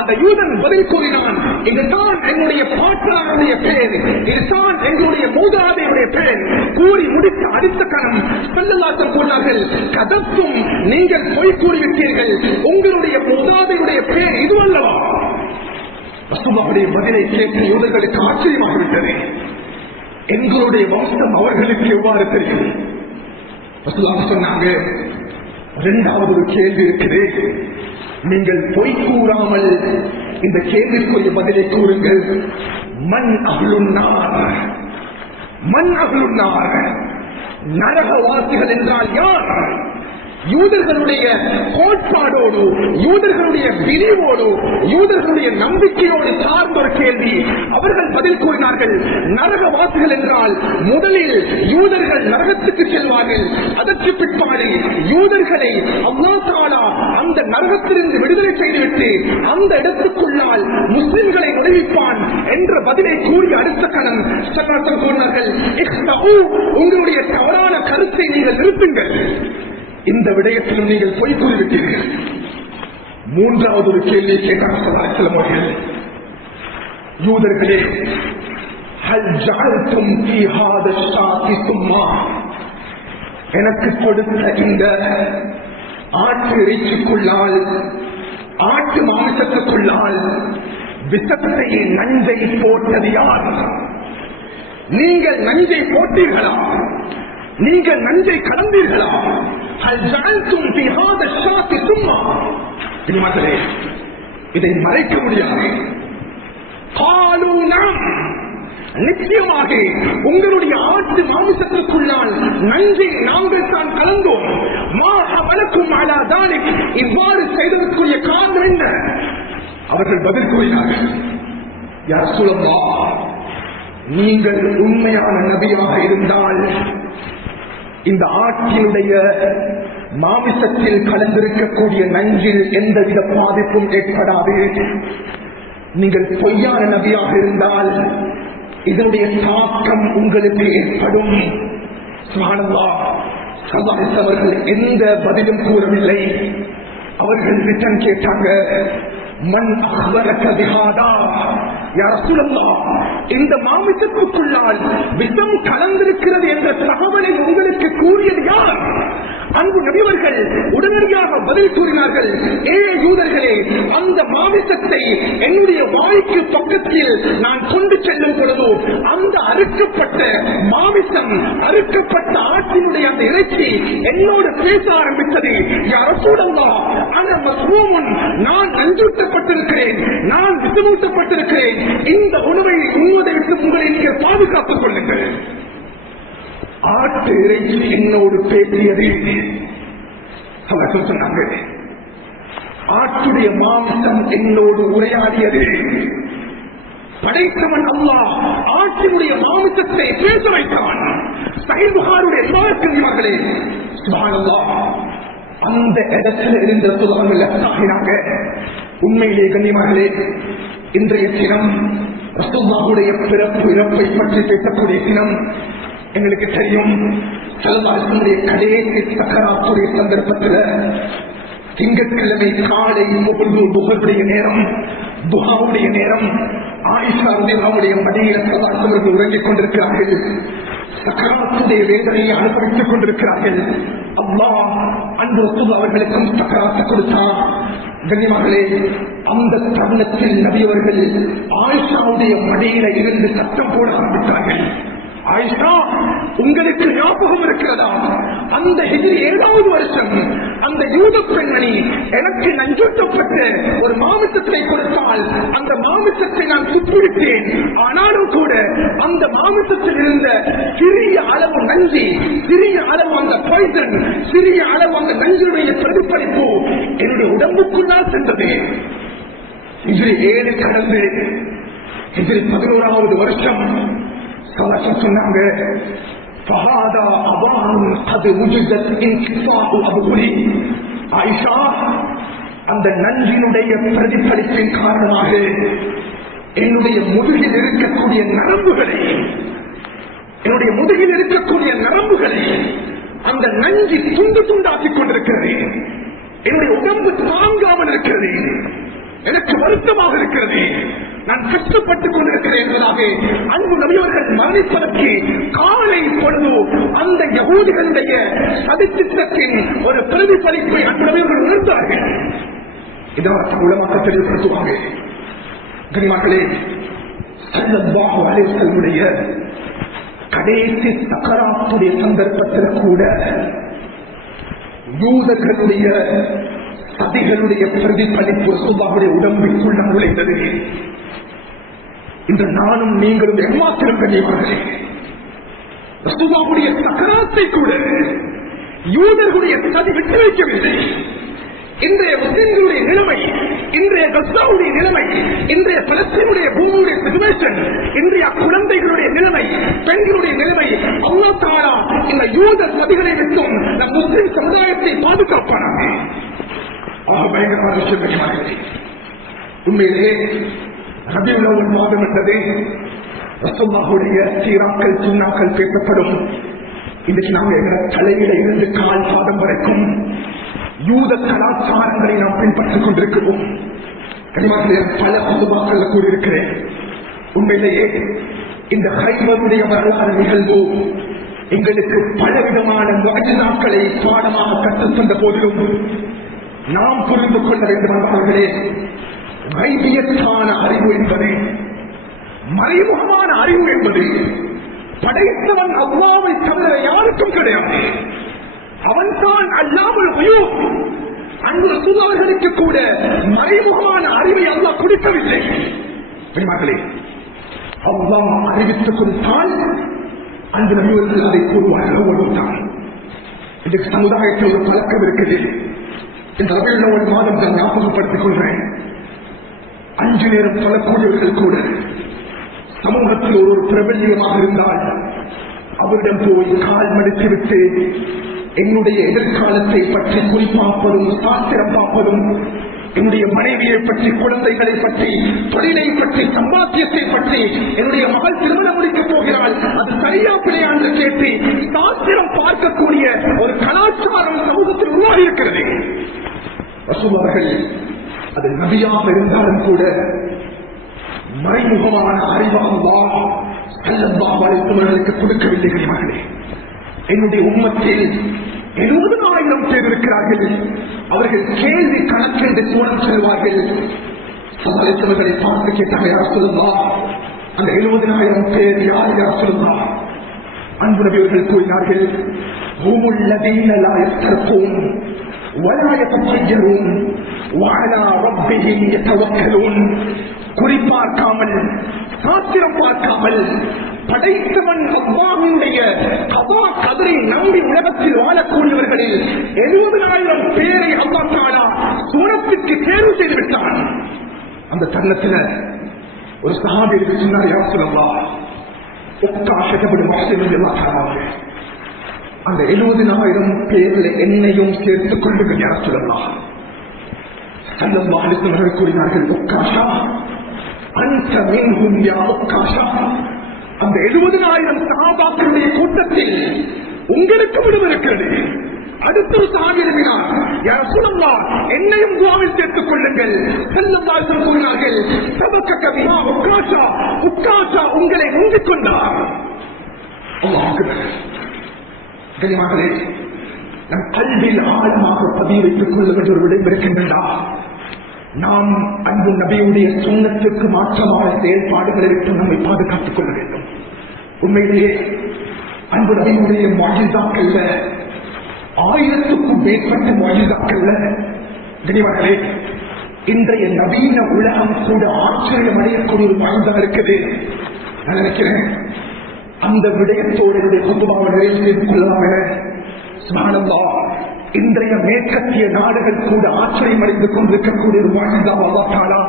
அந்த யூதன் பதில் கூறினான், இதுதான் என்னுடைய பாட்டனாருடைய பேர், இதுதான் எங்களுடைய மூதாதையுடைய பேர். கூறி முடித்த அடுத்த கணம் ஸல்லல்லாஹு கூறினார்கள், கதத்தும், நீங்கள் பொய் கூறிவிட்டீர்கள், உங்களுடைய மூதாதையுடைய பேர் இதுவல்லவா? ரசூலுல்லாஹுடைய பதிலை கேட்டு யூதர்களுக்கு ஆச்சரியமாகிவிட்டது. எங்களுடைய வம்சம் அவர்களுக்கு எவ்வாறு தெரியும்? ரசூலுல்லாஹ் சொன்னாங்க, 2வது ஒரு கேள்வி இருக்குது, நீங்கள் பொய் கூறாமல் இந்த கேள்விக்குரிய பதிலை கூறுங்கள். மன் அஹ்லுன்னார், மன் அஹ்லுன்னார், நரகவாசிகள் என்றால் யார்? யூதர்களுடைய கோட்பாடோடு, யூதர்களுடைய விரிவோடு, யூதர்களுடைய நம்பிக்கையோடு சார்ந்த ஒரு கேள்வி. அவர்கள் பதில் கூறினார்கள், நரகவாசிகள் என்றால் முதலில் யூதர்கள் நரகத்துக்கு செல்வார்கள், அதற்கு பிற்பாடு யூதர்களை அல்லாஹ் தஆலா அந்த நரகத்திலிருந்து விடுதலை செய்துவிட்டு அந்த இடத்துக்குள்ளால் முஸ்லிம்களை நுழைவிப்பான் என்ற பதிலை கூறி அடுத்த கணம் ஸல்லல்லாஹு கூறினார்கள், உங்களுடைய தவறான கருத்தை நீங்கள் நிறுத்துங்கள், இந்த விடயத்திலும் நீங்கள் பொய் கூறிவிட்டீர்கள். 3வது ஒரு கேள்வியை கேட்டார்கள், யூதர்களே, ஹல் ஜஅல்தும் ஃபீ ஹாதா ஷாத்தி சும்மா, எனக்கு கொடுத்த இந்த ஆட்டு இறைச்சிக்குள்ளால், ஆட்டு மாமிசத்துக்குள்ளால் விஷத்தை, நஞ்சை போட்டது யார்? நீங்கள் நஞ்சை போட்டீர்களா? நீங்கள் நஞ்சை கலந்தீர்களா? ஹல் ஜஅல்தும் ஃபீ ஹாதா ஷாத்தி சும்மா, இதை மறைக்க முடியாது. காலூ நாம், நிச்சயமாக உங்களுடைய ஆட்டு மாமிசத்திற்குள்ளால் நஞ்சை நாங்கள் தான் கலந்தோம். மா ஹமலக்கும் அலா தாலிக், இவ்வாறு செய்ததற்குரிய காரணம் என்ன? அவர்கள் பதில் கூறினார்கள், யா ரசூலல்லாஹ், நீங்கள் உண்மையான நபியாக இருந்தால் இந்த ஆட்டினுடைய மாமிசத்தில் கலந்திருக்கக்கூடிய நஞ்சில் எந்தவித பாதிப்பும் ஏற்படாது. நீங்கள் பொய்யான நபியாக இருந்தால் இதனுடைய தாக்கம் உங்களுக்கு ஏற்படும். சுப்ஹானல்லாஹ், அவர்கள் எந்த பதிலும் கூறவில்லை. அவர்கள் ரிட்டன் கேட்டாங்க, மன் அக்பரக பிஹாதா, யா ரசூலல்லாஹ், இந்த மாமிசத்துக்குள்ளால் விஷம் கலந்திருக்கிறது என்ற தகவலை உங்களுக்கு கூறியது யார்? அன்பு நபியவர்கள் உடனடியாக பதில் கூறினார்கள், ஏ யூதர்களே, அந்த மாமிசத்தை என்னுடைய வாய்க்கு பக்கத்தில் நான் கொண்டு செல்லும் பொழுது அந்த அறுக்கப்பட்ட மாமிசம், அறுக்கப்பட்ட ஆட்டினுடைய அந்த இறைச்சி என்னோடு பேச ஆரம்பித்தது. யா ரசூலல்லாஹ், அந்த மஸ்மூமுன், நான் நஞ்சூட்டப்பட்டிருக்கிறேன், நான் விஷமூட்டப்பட்டிருக்கிறேன். இந்த உணவை உண்ணுவதை விட்டு உங்களை நீங்கள் பாதுகாத்துக் கொள்ளுங்கள். ஆட்டு இறைச்சி என்னோடு பேசியது. அவர்கள் சொன்னாங்க, ஆட்டுடைய மாமிசம் என்னோடு உரையாடியது. படைத்தவன் அல்லாஹ் ஆட்டினுடைய மாமிசத்தை பேச வைத்தான். சஹீஹ் புகாரியுடைய ரிவாயத்திலே சுப்ஹானல்லாஹ், அந்த இடத்துல இருந்த சுதாமில்லாங்க. உண்மையிலே கண்ணியமார்களே, இன்றைய தினம் ரசூலுல்லாஹுடைய பிறப்பு இறப்பை பற்றி பேசக்கூடிய தினம். எங்களுக்கு தெரியும், ஸல்லல்லாஹு கடைசி சக்கராத்துடைய சந்தர்ப்பத்தில் திங்கட்கிழமை காலை புகழுடைய நேரம், துஹாவுடைய நேரம், ஆயிஷா ரலியல்லாஹுடைய மடியில் ஸல்லல்லாஹு உறங்கிக் கொண்டிருக்கிறார்கள். சக்கராத்துடைய வேதனையை அனுபவித்துக் கொண்டிருக்கிறார்கள். அல்லாஹ் அன்பு ரசூல் அவர்களுக்கும் சக்கராத்து கொடுத்தான். கண்ணியமார்களே, அந்த தருணத்தில் நபியவர்கள் ஆயிஷாவுடைய மடியில இருந்து சத்தம் போட ஆரம்பித்தார்கள். ஆயிஷா, உங்களுக்கு ஞாபகம் இருக்கிறதா? அந்த ஹிஜ்ரி 7வது வருஷம் அந்த யூத பெண்மணி எனக்கு நஞ்சூட்டப்பட்டு ஒரு மாமிசத்தை கொடுத்தால் அந்த மாமிசத்தை நான் சுற்றிவிட்டேன். ஆனாலும் கூட அந்த மாமிசத்தில் இருந்த சிறிய அளவு நஞ்சி, சிறிய அளவு அந்த பாய்சன், சிறிய அளவு அந்த நஞ்சினுடைய பிரதிபலிப்பு என்னுடைய உடம்புக்குள்ளால் சென்றது. ஹிஜ்ரி 7 கடந்து ஹிஜ்ரி 11வது வருஷம் சொன்னாங்க, அந்த நஞ்சினுடைய பிரதிபலிப்பின் காரணமாக என்னுடைய முதுகில் இருக்கக்கூடிய நரம்புகளை அந்த நஞ்சி துண்டு துண்டாக்கிக் கொண்டிருக்கிறது. என்னுடைய உடம்பு தாங்காமல் இருக்கிறது. எனக்கு வருத்தமாக இருக்கிறது. நான் கஷ்டப்பட்டுக் கொண்டிருக்கிறேன் என்பதாக அன்பு நபியவர்கள் மரணிப்பதற்கு காலை பொழுது அந்த யகூதிகளுடைய சதித்திட்டத்தின் ஒரு பிரதிபலிப்பை அன்பு நபியவர்கள் உணர்ந்தார்கள். இதான் உலமாக தெளிவுபடுத்துவாங்க. கனிமக்களே, ஸல்லல்லாஹு அலைஹி வஸல்லம் கடைசி சக்கராத்துடைய சந்தர்ப்பத்தில் கூட யூதர்களுடைய சதிகளுடைய பிரதிபலிப்பு ரசூலுல்லாஹுடைய உடம்பிற்குள் நுழைந்தது. இன்று நானும் நீங்களும் எம்மாத்திரம் கண்ணியமானே, ரசூலுல்லாஹுடைய சக்கராத்தை கூட யூதர்களுடைய சதி விட்டு வைக்கவில்லை. இன்றைய முஸ்லிம்களுடைய நிலைமை, இன்றைய கஸ்ஸாவுடைய நிலைமை, இன்றைய பலஸ்தீனுடைய பூமியுடைய சிச்சுவேஷன், இன்றைய குழந்தைகளுடைய நிலைமை, பெண்களுடைய நிலைமை, அல்லாஹ் தஆலா இந்த யூத சதிகளை விட்டும் நம் முஸ்லிம் சமுதாயத்தை பாதுகாப்பானாக. பயங்கரமான விஷயம். உண்மையிலே ரபியுல் அவ்வல் மாதம் என்பது ரசூலுல்லாஹுடைய சீராக்கள் சுன்னாக்கள் பேசப்படும். இன்றைக்கு நாம் எங்கள் தலையில இருந்து கால் பாதம் வரைக்கும் யூத கலாச்சாரங்களை நாம் பின்பற்றிக் கொண்டிருக்கிறோம். கனிமாக்களே, பல குதுபாக்கள் கூறியிருக்கிறேன். உண்மையிலேயே இந்த ஹைபருடைய வரலாறு நிகழ்வு எங்களுக்கு பலவிதமான முஅஜிஸாக்களை பாடமாக கற்றுத் தந்த போதிலும் நாம் புரிந்து கொள்ள வேண்டும் என்பவர்களே, கைபியத்தான அறிவு என்பது, மறைமுகமான அறிவு என்பது படைத்தவன் அல்லாஹ்வை தவிர யாருக்கும் கிடையாது. அவன்தான் அல்லாமல் அன்பு ரசூலுல்லாஹ்களுக்கு கூட மறைமுகமான அறிவை அல்லாஹ் கொடுக்கவில்லை. பெருமக்களே, அல்லாஹ் அறிவித்துக் கொடுத்தால் அந்த நபிகள் அதை கூறுவார்கள். ஒவ்வொருத்தான் இன்றைக்கு சமுதாயத்தில் ஒரு பழக்கம் இருக்குது. இந்த ரபியுல் அவ்வல் மாதம் நான் ஞாபகப்படுத்திக் கொள்றேன். 5 நேரம் சொல்லக்கூடியவர்கள் கூட சமூகத்தில் ஒரு பிரபல்யமாக இருந்தால் அவரிடம் போய் கால் மடித்துவிட்டு என்னுடைய எதிர்காலத்தை பற்றி குறிப்பாப்பதும் சாஸ்திரம் பார்ப்பதும், என்னுடைய மனைவியை பற்றி, குழந்தைகளை பற்றி, தொழிலை பற்றி, சம்பாத்தியத்தை பற்றி, என்னுடைய மகள் திருமணம் முடிக்கப் போகிறாள், அது சரியா பிழையா என்று கேட்டு சாஸ்திரம் பார்க்கக்கூடிய ஒரு கலாச்சாரம் சமூகத்தில் உருவாகி இருக்கிறது. ரசூல் அவர்கள் அது நபியாக இருந்தாலும் கூட மறைமுகமான அறிவாக ஸல்லல்லாஹு அலைஹி வஸல்லம் கொடுக்கவில்லை. மகளே, என்னுடைய உம்மத்தில் 70,000 பேர் இருக்கிறார்கள். அவர்கள் கேள்வி கணக்கென்று சூழல் செல்வார்கள். அவர்களை பார்த்து கேட்டாங்க, யார் சொல்லலாம், அந்த 70,000 பேர் யார் யார் சொல்லலாம்? அன்பு நபியவர்கள் கூறினார்கள், குறிப்பார்க்காமல், சாஸ்திரம் பார்க்காமல், படைத்தவன் அல்லாஹ்வுடைய கதா கதரை நம்பி உலகத்தில் வாழக்கூடியவர்களில் 70,000 பேரை அல்லாஹ் தஆலா சுவனத்துக்கு தேர்வு செய்து விட்டான். அந்த தருணத்தில் ஒரு சஹாபி சொன்னார், யா ரசூலல்லாஹ், அந்த 70,000 பேர்ல என்னையும் சேர்த்துக் கொள்ளுங்கள் யா ரசூலல்லாஹ். ஸல்லல்லாஹு அலைஹி வஸல்லம் கூறினார்கள், உக்காஷா அன்த மின்ஹும் யா உக்காஷா, அந்த 70,000 சஹாபாக்களுடைய கூட்டத்தில் உங்களுக்கு விடுதலை இருக்கிறது. அடுத்த ஒரு சஹாபி எழுப்பினார், யா ரசூலல்லாஹ், என்னையும் துஆவில் சேர்த்துக் கொள்ளுங்கள். ஸல்லல்லாஹு அலைஹி வஸல்லம் கூறினார்கள், சபகக பிஹா உக்காஷா, உக்காஷா உங்களை முந்திக் கொண்டார். அல்லாஹ் அக்பர். கனிமகளே, நம் கல்வியில் ஆழமாக பதிவு வைத்துக் கொள்ள வேண்டிய ஒரு விடயம் இருக்கின்றா. நாம் அன்பு நபியுடைய சுன்னத்துக்கு மாற்றமான செயல்பாடுகளை விட்டு நம்மை பாதுகாத்துக் கொள்ள வேண்டும். உண்மையிலேயே அன்பு நபியுடைய முஅஜிஸாக்கள்ல 1000க்கும் மேற்பட்ட முஅஜிஸாக்கள்ல கனிமகளே, இன்றைய நவீன உலகம் கூட ஆச்சரியம் அடையக்கூடிய ஒரு முஅஜிஸா இருக்குது. நான் நினைக்கிறேன் அந்த விடயத்தோடு என்னுடைய குத்துபாவை நிறைவு செய்து கொள்ளலாம் என. சுப்ஹானல்லாஹ், இன்றைய மேற்கத்திய நாடுகள் கூட ஆச்சரியம் அடைந்து கொண்டிருக்கக்கூடிய ஒரு முஅஜிஸா அல்லாஹ் தஆலா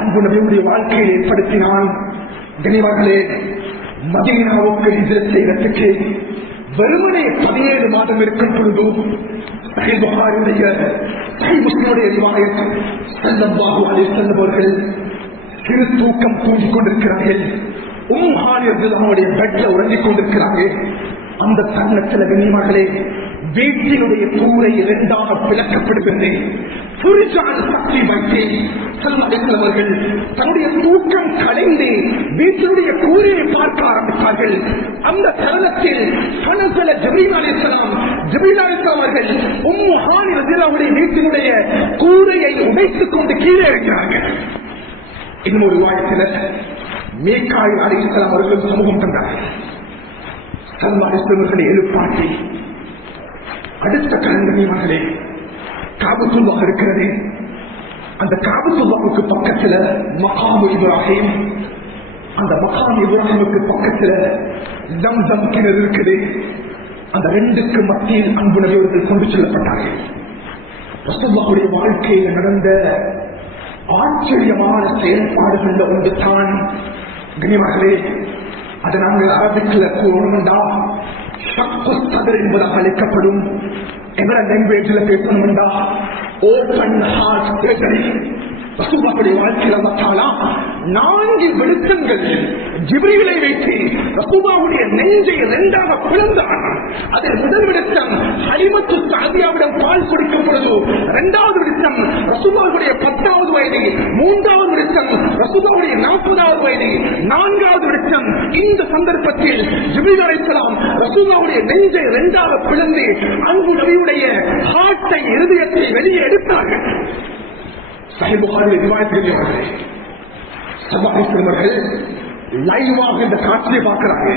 அன்பு நபியுடைய வாழ்க்கையில் ஏற்படுத்தினான். கனிமகளே, மதீனாவுக்கு ஹிஜ்ரத் செய்வதற்கு வெறுமனே 17 மாதம் இருக்கும் பொழுது சஹீஹ் புகாரியுடைய, சஹீஹ் முஸ்லிமுடைய ரிவாயத், ஸல்லல்லாஹு அலைஹி வஸல்லம் அவர்கள் சிறு தூக்கம் தூங்கிக் கொண்டிருக்கிறார்கள். உம்முடைய பெட்ல உறங்கிக் கொண்டிருக்கிறார்கள். அந்த தருணத்தில் கனிமகளே, வீட்டினுடைய கூரை 2ஆக பிளக்கப்படுகிறது. சக்தி வைத்து அவர்கள் தன்னுடைய தூக்கம் கலைந்து வீட்டினுடைய கூரையை பார்க்க ஆரம்பித்தார்கள். அந்த தருணத்தில் ஜிப்ரீல் அலைஹிஸ்ஸலாம் அவர்கள் உம்மு ஹானி ரலியல்லாஹு வீட்டினுடைய கூரையை உடைத்துக் கொண்டு கீழே இருக்கிறார்கள். இன்னொரு வாயத்தில் மீகாயில் அலைஹிஸ்ஸலாம் அவர்கள் சமூகம் தந்தார்கள். சல்மானிஸ்தவர்களை எழுப்பாட்டி அடுத்த கலங்கனி மகளே, காபத்துல்லாஹ் இருக்கிறது. அந்த காபத்துல்லாஹுக்கு பக்கத்துல மகாம் இப்ராஹிம், அந்த மகாம் இப்ராஹிமுக்கு பக்கத்துல ஜம்சம் கிணறு இருக்குது. அந்த 2க்கு மத்தியில் அன்பு நபியவர்கள் கொண்டு செல்லப்பட்டார்கள். ரசூலுல்லாஹுடைய வாழ்க்கையில் நடந்த ஆச்சரியமான செயல்பாடுகள் ஒன்று தான் கனிமகளே. அதை நாங்கள் அரபிக்கல கூறணும்டா ஷக்கு சதர் என்பதாக அழைக்கப்படும். எங்கள லாங்குவேஜில் பேசணும்டா ஓபன் ஹார்ட் சர்ஜரி. ரசூலுல்லாஹுடைய வாழ்க்கையில் அல்லாஹ் தஆலா 4 வெளிச்சங்கள் ஜிப்ரீலை வைத்து ரசூலுல்லாஹுடைய நெஞ்சை 2ஆக பிளந்தான். அதில் முதல் வெளிச்சம் ஹலிமத்து ஸஅதியாவிடம் பால் கொடுக்கும் பொழுது, 2வது வெளிச்சம் ரசூலுல்லாஹுடைய 10வது வயதில், 3வது வெளிச்சம் ரசூலுல்லாஹுடைய 40வது வயது 4வது வருஷம் இந்த சந்தர்ப்பத்தில் ஜிப்ரீல் அலைஹிஸ்ஸலாம் ரசூலுல்லாஹுடைய நெஞ்சை இரண்டாக பிளந்து அன்பு நபியுடைய ஹார்ட்டை இருதயத்தை வெளியே எடுத்தார்கள். சஹீஹ் புகாரியில் ரிவாயத் செய்யப்படுகிறது. சஹாபாக்கள் லைவாக இந்த காட்சியை பார்க்கிறாங்க.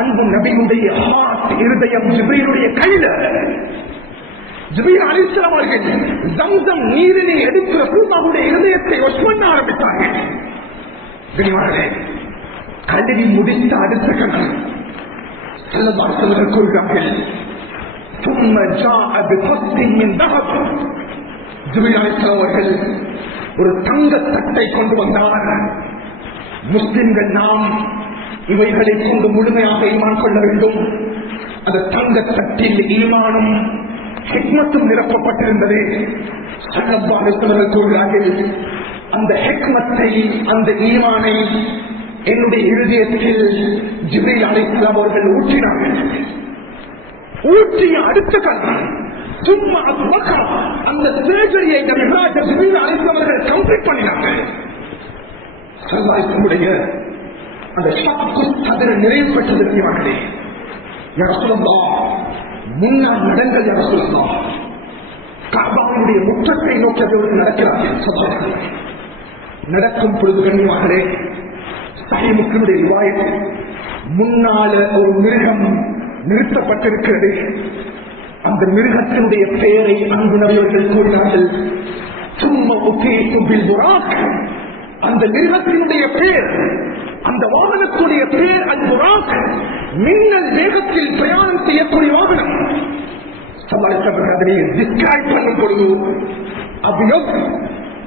அன்பு நபியுடைய ஹார்ட் இருதயம் ஜிப்ரீலுடைய கையில. ஜிப்ரீல் அலைஹிஸ்ஸலாம் அவர்கள் ஜம்சம் நீரினை எடுத்து ரசூலுல்லாஹுடைய இருதயத்தை வாஷ் பண்ண ஆரம்பித்தார்கள். கனிவார்களே, கல்வி முடித்த அடுத்த கணம் ஸல்லல்லாஹு அலைஹி வஸல்லம் கூறுகிறார்கள், ثم جاء بقص من ذهب. ஜிப்ரீல் அலைஹிஸ்ஸலாம் அவர்கள் ஒரு தங்க தட்டை கொண்டு வந்தார். முஸ்லிம்கள் நாம் இவைகளை கொண்டு முழுமையாக ஈமான் கொள்ள வேண்டும். அந்த தங்க தட்டில் ஈமானும் ஹிக்மத்தும் நிரப்பப்பட்டிருந்தது. ஸல்லல்லாஹு அலைஹி வஸல்லம் கூறுகிறார்கள், அந்த ஹிக்மத்தை அந்த ஈமானை என்னுடைய இருதயத்தில் ஜிப்ரீல் அலைஹிஸ்ஸலாம் அவர்கள் ஊற்றினார்கள். ஊற்றிய அடுத்த கணம் சும்மா அந்த சர்ஜரியை ஜிப்ரீல் அலைஹிஸ்ஸலாம் அவர்கள் கம்ப்ளீட் பண்ணினார்கள். ஸல்லல்லாஹு அந்த ஷாக்கு கதிர நிறைவு பெற்றது. யா ரசூலல்லாஹ், முன்னால் நடங்கள். யா ரசூலல்லாஹ், கஅபாவுடைய முற்றத்தை நோக்கி அவர்கள் நடக்கிறார்கள். நடக்கும் பொழுது கண்ணியமாகவே சஹீஹ் முஸ்லிமுடைய ரிவாயத், முன்னால ஒரு மிருகம் நிறுத்தப்பட்டிருக்கிறது. அந்த மிருகத்தினுடைய பெயரை அன்பு நபியவர்கள் கூறினார்கள், சும்மா உகீது பில் புராக். அந்த மிருகத்தினுடைய பெயர், அந்த வாகனத்துடைய பெயர் அல் புராக், மின்னல் வேகத்தில் பிரயாணம் செய்யக்கூடிய வாகனம். அதனை டிஸ்கிரைப் பண்ணும் பொழுது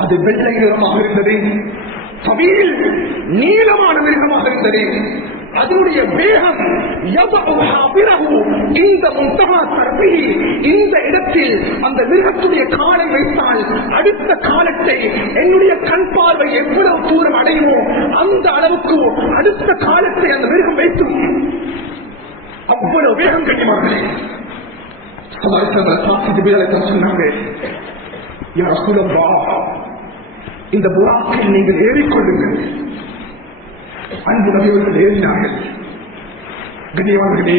அது வெள்ளை நிறமாக இருந்தது, தவீல் நீளமான மிருகமாக இருந்தது. அதனுடைய வேகம் இந்த இடத்தில் அந்த மிருகத்துடைய காலை வைத்தால் அடுத்த காலத்தை என்னுடைய கண் பார்வை எவ்வளவு தூரம் அடையுமோ அந்த அளவுக்கு அடுத்த காலத்தை அந்த மிருகம் வைத்தும். அவ்வளவு வேகம் கட்டிமார்களே. சொன்னாங்க, இந்த புறாக்கில் நீங்கள் ஏறிக்கொள்ளுங்கள். அன்பு நபியவர்கள் ஏறினார்கள். கண்ணியவான்களே,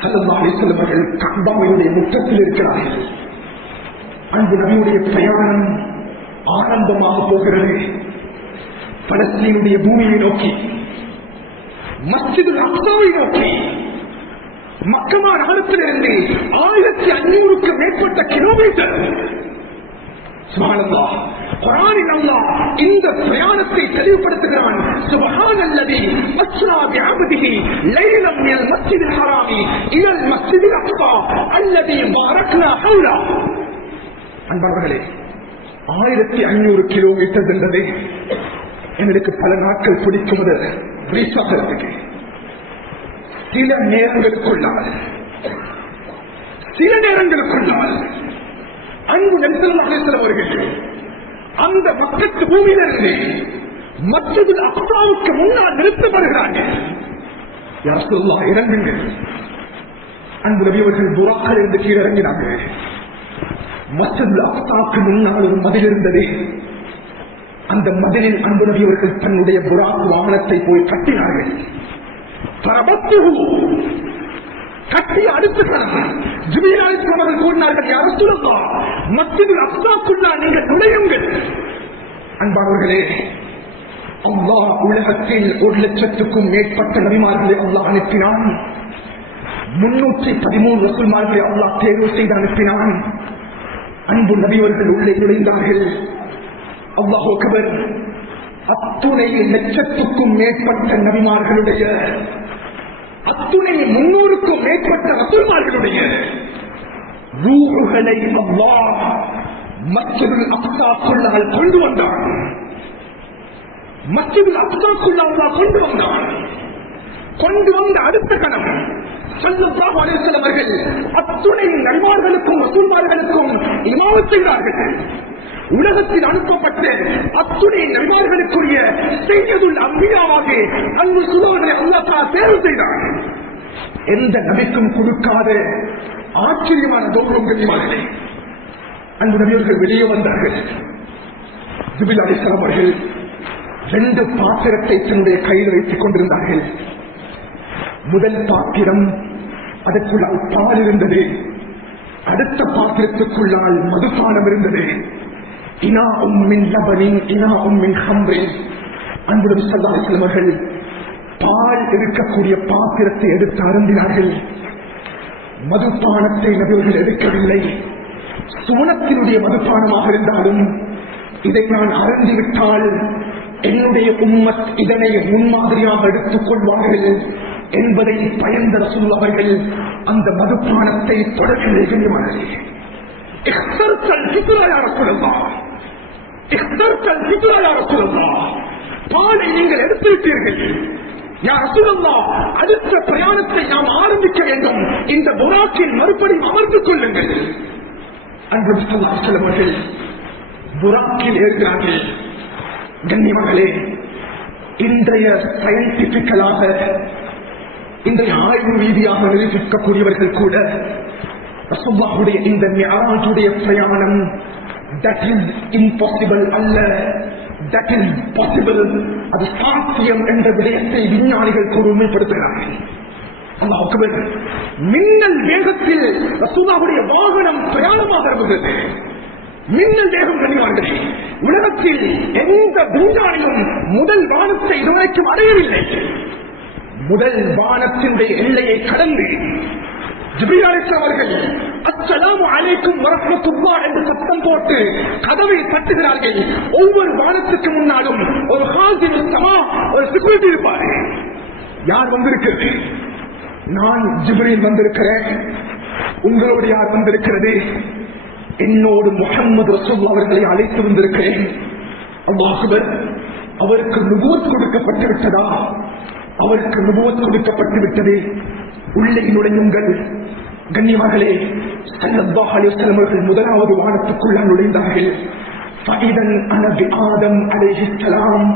ஸல்லல்லாஹு அலைஹி வஸல்லம் அவர்கள் கஅபாவுடைய முற்றத்தில் இருக்கிறார்கள். அன்பு நபியுடைய பிரயாணம் ஆரம்பமாக போகிறது. பலஸ்தீனுடைய பூமியை நோக்கி, மஸ்ஜிதுல் அக்ஸாவை நோக்கி. மக்கமா நகரத்திலிருந்து 1500க்கு மேற்பட்ட கிலோமீட்டர். சுப்ஹானல்லாஹ், குர்ஆனில் அல்லாஹ் இந்த பிரயாணத்தை தெளிவுபடுத்துகிறான். சுப்ஹானல்லதி அஸ்ரா பிஅப்திஹி லைலன் மினல் மஸ்ஜிதில் ஹராமி இலல் மஸ்ஜிதில் அக்ஸா அல்லதி பாரக்னா ஹவுலா. அன்பர்களே, 1500 கிலோமீட்டர் என்றது எங்களுக்கு பல நாட்கள் பிடிக்குவது ரீசாகிறதுக்கு. சில நேரங்களுக்குள்ளால் அன்பு நபி ஸல்லல்லாஹு அலைஹி வஸல்லம் அவர்கள் அந்த மக்கத்து பூமியிலிருந்து மஸ்ஜிதுல் அக்ஸாவுக்கு முன்னால் நிறுத்தப்படுகிறார்கள். யா ரசூலல்லாஹ், இறங்குங்கள். அன்பு நபி அவர்கள் புராக்கில் இருந்து கீழே இறங்கினார்கள். மஸ்ஜிதுல் அக்ஸாவுக்கு முன்னால் ஒரு மதில் இருந்தது. அந்த மதிலில் அன்பு நபி அவர்கள் தன்னுடைய புராக் வாகனத்தை போய் கட்டினார்கள். கட்டிய அடுத்த கணம் ஜிப்ரீல் அலைஹிஸ்ஸலாம் அவர்கள் கூறினார்கள், யா ரசூலல்லாஹ், மஸ்ஜிதுல் அக்ஸாக்குள்ளால் நீங்கள் நுழையுங்கள். அன்பானவர்களே, அல்லாஹ் உலகத்தில் 1,00,000க்கும் மேற்பட்ட நபிமார்களை அல்லாஹ் அனுப்பினான். 313 ரசூல்மார்களை அல்லாஹ் தேர்வு செய்து அனுப்பினான். அன்பு நபியவர்கள் உள்ளே நுழைந்தார்கள். அல்லாஹ் அக்பர். அத்துணை 1,00,000க்கும் மேற்பட்ட நபிமார்களுடைய, அத்துணை 300க்கும் மேற்பட்ட ரசூல்மார்களுடைய ரூஹுகளை அல்லாஹ் மஸ்ஜிதுல் அக்ஸாக்குள்ளால் கொண்டு வந்தான். மஸ்ஜிதுல் அக்ஸாக்குள்ளால் அல்லாஹ் கொண்டு வந்தான். கொண்டு வந்த அடுத்த கணம் ஸல்லல்லாஹு அலைஹி வஸல்லம் அவர்கள் அத்துணை நபிமார்களுக்கும் ரசூல்மார்களுக்கும் இமாமத் செய்தார்கள். உலகத்தில் அனுப்பப்பட்ட அத்துணை நபிமார்களுக்குரிய சையதுல் அன்பியாவாக அன்பு சுலோகனை அல்லாஹ் தேர்வு செய்தார். எந்த நபிக்கும் கொடுக்காத ஆச்சரியமான கண்ணியமான கௌரவம் கண்ணியமானே. அன்பு நபியவர்கள் வெளியே வந்தார்கள். வெளியே வந்து அன்பு நபியுடைய முற்றத்தை நோக்கி ஜிப்ரீல் அலைஹிஸ்ஸலாம் அவர்கள் 2 பாத்திரத்தை தன்னுடைய கையில் வைத்துக் கொண்டிருந்தார்கள். முதல் பாத்திரம் அதற்குள்ளால் பால் இருந்தது. அடுத்த பாத்திரத்துக்குள்ளால் மதுபானம் இருந்தது. இனா உம்மின் லபனின் இனா உம்மின் ஹம்ரின். அன்பு நபி ஸல்லல்லாஹு அலைஹி வஸல்லம் அவர்கள் பால் இருக்கக்கூடிய பாத்திரத்தை எடுத்து அருந்தினார்கள். மதுபானத்தை நபியவர்கள் எடுக்கவில்லை. சுவனத்தினுடைய மதுபானமாக இருந்தாலும் இதை நான் அருந்திவிட்டால் என்னுடைய உம்மத் இதனை முன்மாதிரியாக எடுத்துக் கொள்வார்கள் என்பதை பயந்த ரசூல் அவர்கள் அந்த மதுபானத்தை தொடர்ந்து கண்ணியமானது. பாலை நீங்கள் எடுத்துவிட்டீர்கள். அடுத்த பிரயாணத்தை நாம் ஆரம்பிக்க வேண்டும். இந்த புராக்கில் மறுபடியும் அமர்ந்து கொள்ளுங்கள். அன்பு அவர்கள் புராக்கில் ஏற்கிறார்கள். கண்ணியமகளே, இன்றைய சயின்டிபிக்கலாக இன்றைய ஆய்வு ரீதியாக நிரூபிக்கக்கூடியவர்கள் கூட ரசூலுல்லாஹுடைய இந்த மிஅராஜுடைய பிரயாணம் that is impossible அல்ல, that is possible, அது சாத்தியம் என்ற விடயத்தை விஞ்ஞானிகள் உண்மைப்படுத்துகிறார்கள். அல்லாஹ் அக்பர். மின்னல் வேகத்தில் ரசூலுல்லாஹுடைய வாகனம் பிரயாணமாக இருந்தது. மின்னல் வேகம் கண்ணியவான்களே, உலகத்தில் எந்த விஞ்ஞானியும் முதல் வானத்தை இதுவரைக்கும் அடையவில்லை. முதல் வானத்தினுடைய எல்லையை கடந்து ஜிப்ரீல் அலைஹிஸ்ஸலாம் அவர்கள் அஸ்ஸலாமு அலைக்கும் வரஹ்மத்துல்லாஹ் என்று சத்தம் போட்டு கதவை தட்டுகிறார்கள். ஒவ்வொரு வானத்துக்கு முன்னாலும் ஒரு ஹாஸின் ஸமா, ஒரு செக்யூரிட்டி இருப்பார். யார் வந்திருக்கிறது? நான் ஜிப்ரீல் வந்திருக்கிறேன். உங்களோடு யார் வந்திருக்கிறது? என்னோடு முஹம்மது ரசூலுல்லாஹ் அவர்களை அழைத்து வந்திருக்கிறேன். அல்லாஹ் அக்பர். அவருக்கு நுபுவத் கொடுக்கப்பட்டு விட்டதா? அவருக்கு நுபுவத் கொடுக்கப்பட்டு விட்டது. உள்ளே நுழையுங்கள். கண்ணியமார்களே, ஸல்லல்லாஹு அலைஹி வஸல்லம் அவர்கள் முதலாவது வானத்துக்குள்ள நுழைந்தார்கள். ஃபஇதன் அன பி ஆதம் அலைஹிஸ்ஸலாம்.